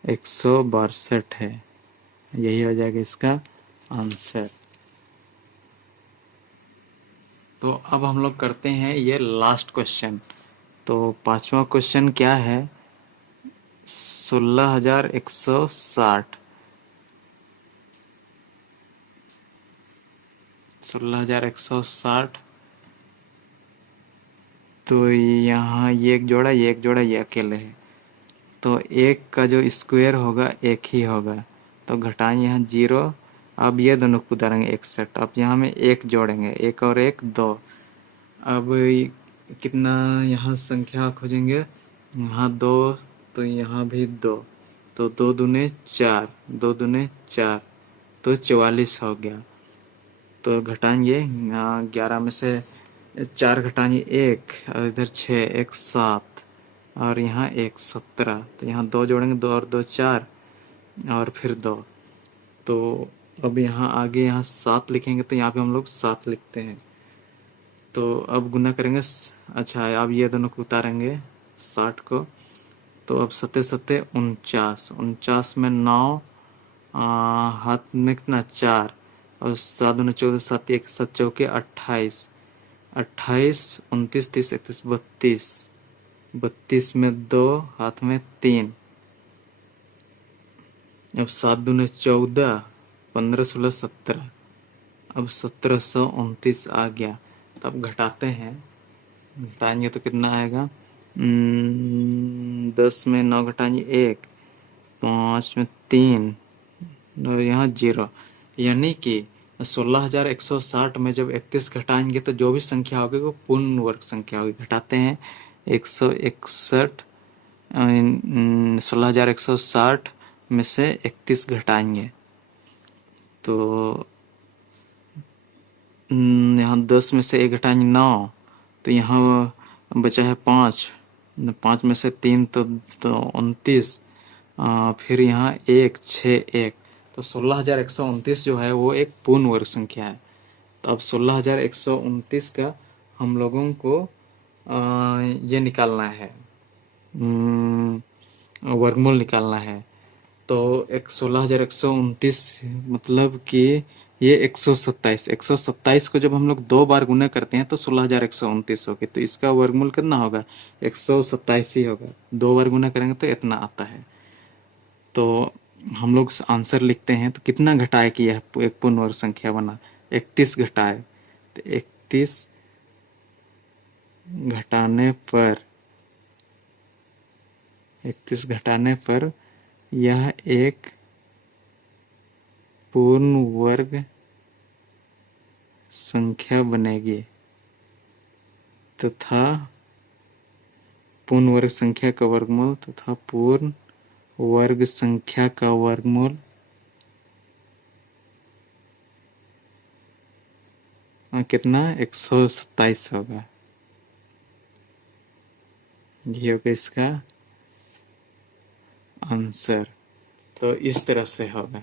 162 है, यही हो जाएगा इसका आंसर। तो अब हम लोग करते हैं ये लास्ट क्वेश्चन। तो 5वां क्वेश्चन क्या है, 16,160, 16,160। तो यहाँ ये एक जोड़ा, ये एक जोड़ा, ये अकेले है। तो एक का जो स्क्वायर होगा एक ही होगा, तो घटाएं यहाँ 0। अब ये दोनों को उधारेंगे 61। अब यहाँ में एक जोड़ेंगे, एक और एक 2। अब कितना यहाँ संख्या खोजेंगे, यहाँ 2, तो यहाँ भी 2, तो 2 दूने 4, 2 दूने 4, तो 44 हो गया। तो घटाएंगे, यहाँ 11 में से 4 घटाएंगे 1, और इधर 6, 1 7, और यहाँ 1 17। तो यहाँ 2 जोड़ेंगे, 2 और 2 4, और फिर 2। तो अब यहाँ आगे यहाँ 7 लिखेंगे, तो यहाँ पे हम लोग 7 लिखते हैं। तो अब गुना करेंगे, अच्छा अब ये दोनों को उतारेंगे 60 को। तो अब 7 7 49, 49 में 9 हाथ में कितना 4 और 7 दूनी 14 7 1 7 चौके 28 28 29 30 31 32 32 में 2 हाथ में 3 अब 7 दूने 14 15 16 17 अब 1729 आ गया। तो अब घटाते हैं, घटाएंगे तो कितना आएगा 10 में 9 घटाएंगे 1 5 में 3 और यहाँ 0 यानी कि 16,160 में जब 31 घटाएंगे तो जो भी संख्या होगी वो पूर्ण वर्ग संख्या होगी। घटाते हैं 161 16,160 में से 31 घटाएंगे तो यहाँ 10 में से 1 घटाएंगे 9 तो यहाँ बचा है 5 5 में से 3 तो 29 फिर यहाँ 1 6 1 तो 16,129 जो है वो एक पूर्ण वर्ग संख्या है। तो अब 16,129 का हम लोगों को ये निकालना है, वर्गमूल निकालना है। तो 16,129 मतलब कि ये 127 को जब हम लोग 2 बार गुना करते हैं तो 16,129 होगी। तो इसका वर्गमूल कितना होगा 127 ही होगा। 2 बार गुना करेंगे तो इतना आता है। तो हम लोग आंसर लिखते हैं तो कितना घटाए कि यह एक पूर्ण वर्ग संख्या बना 31 घटाए तो 31 घटाने पर यह एक पूर्ण वर्ग संख्या बनेगी तथा पूर्ण वर्ग संख्या का वर्गमूल तथा पूर्ण वर्ग संख्या का वर्गमूल कितना 127 होगा। ये होगा इसका आंसर। तो इस तरह से होगा।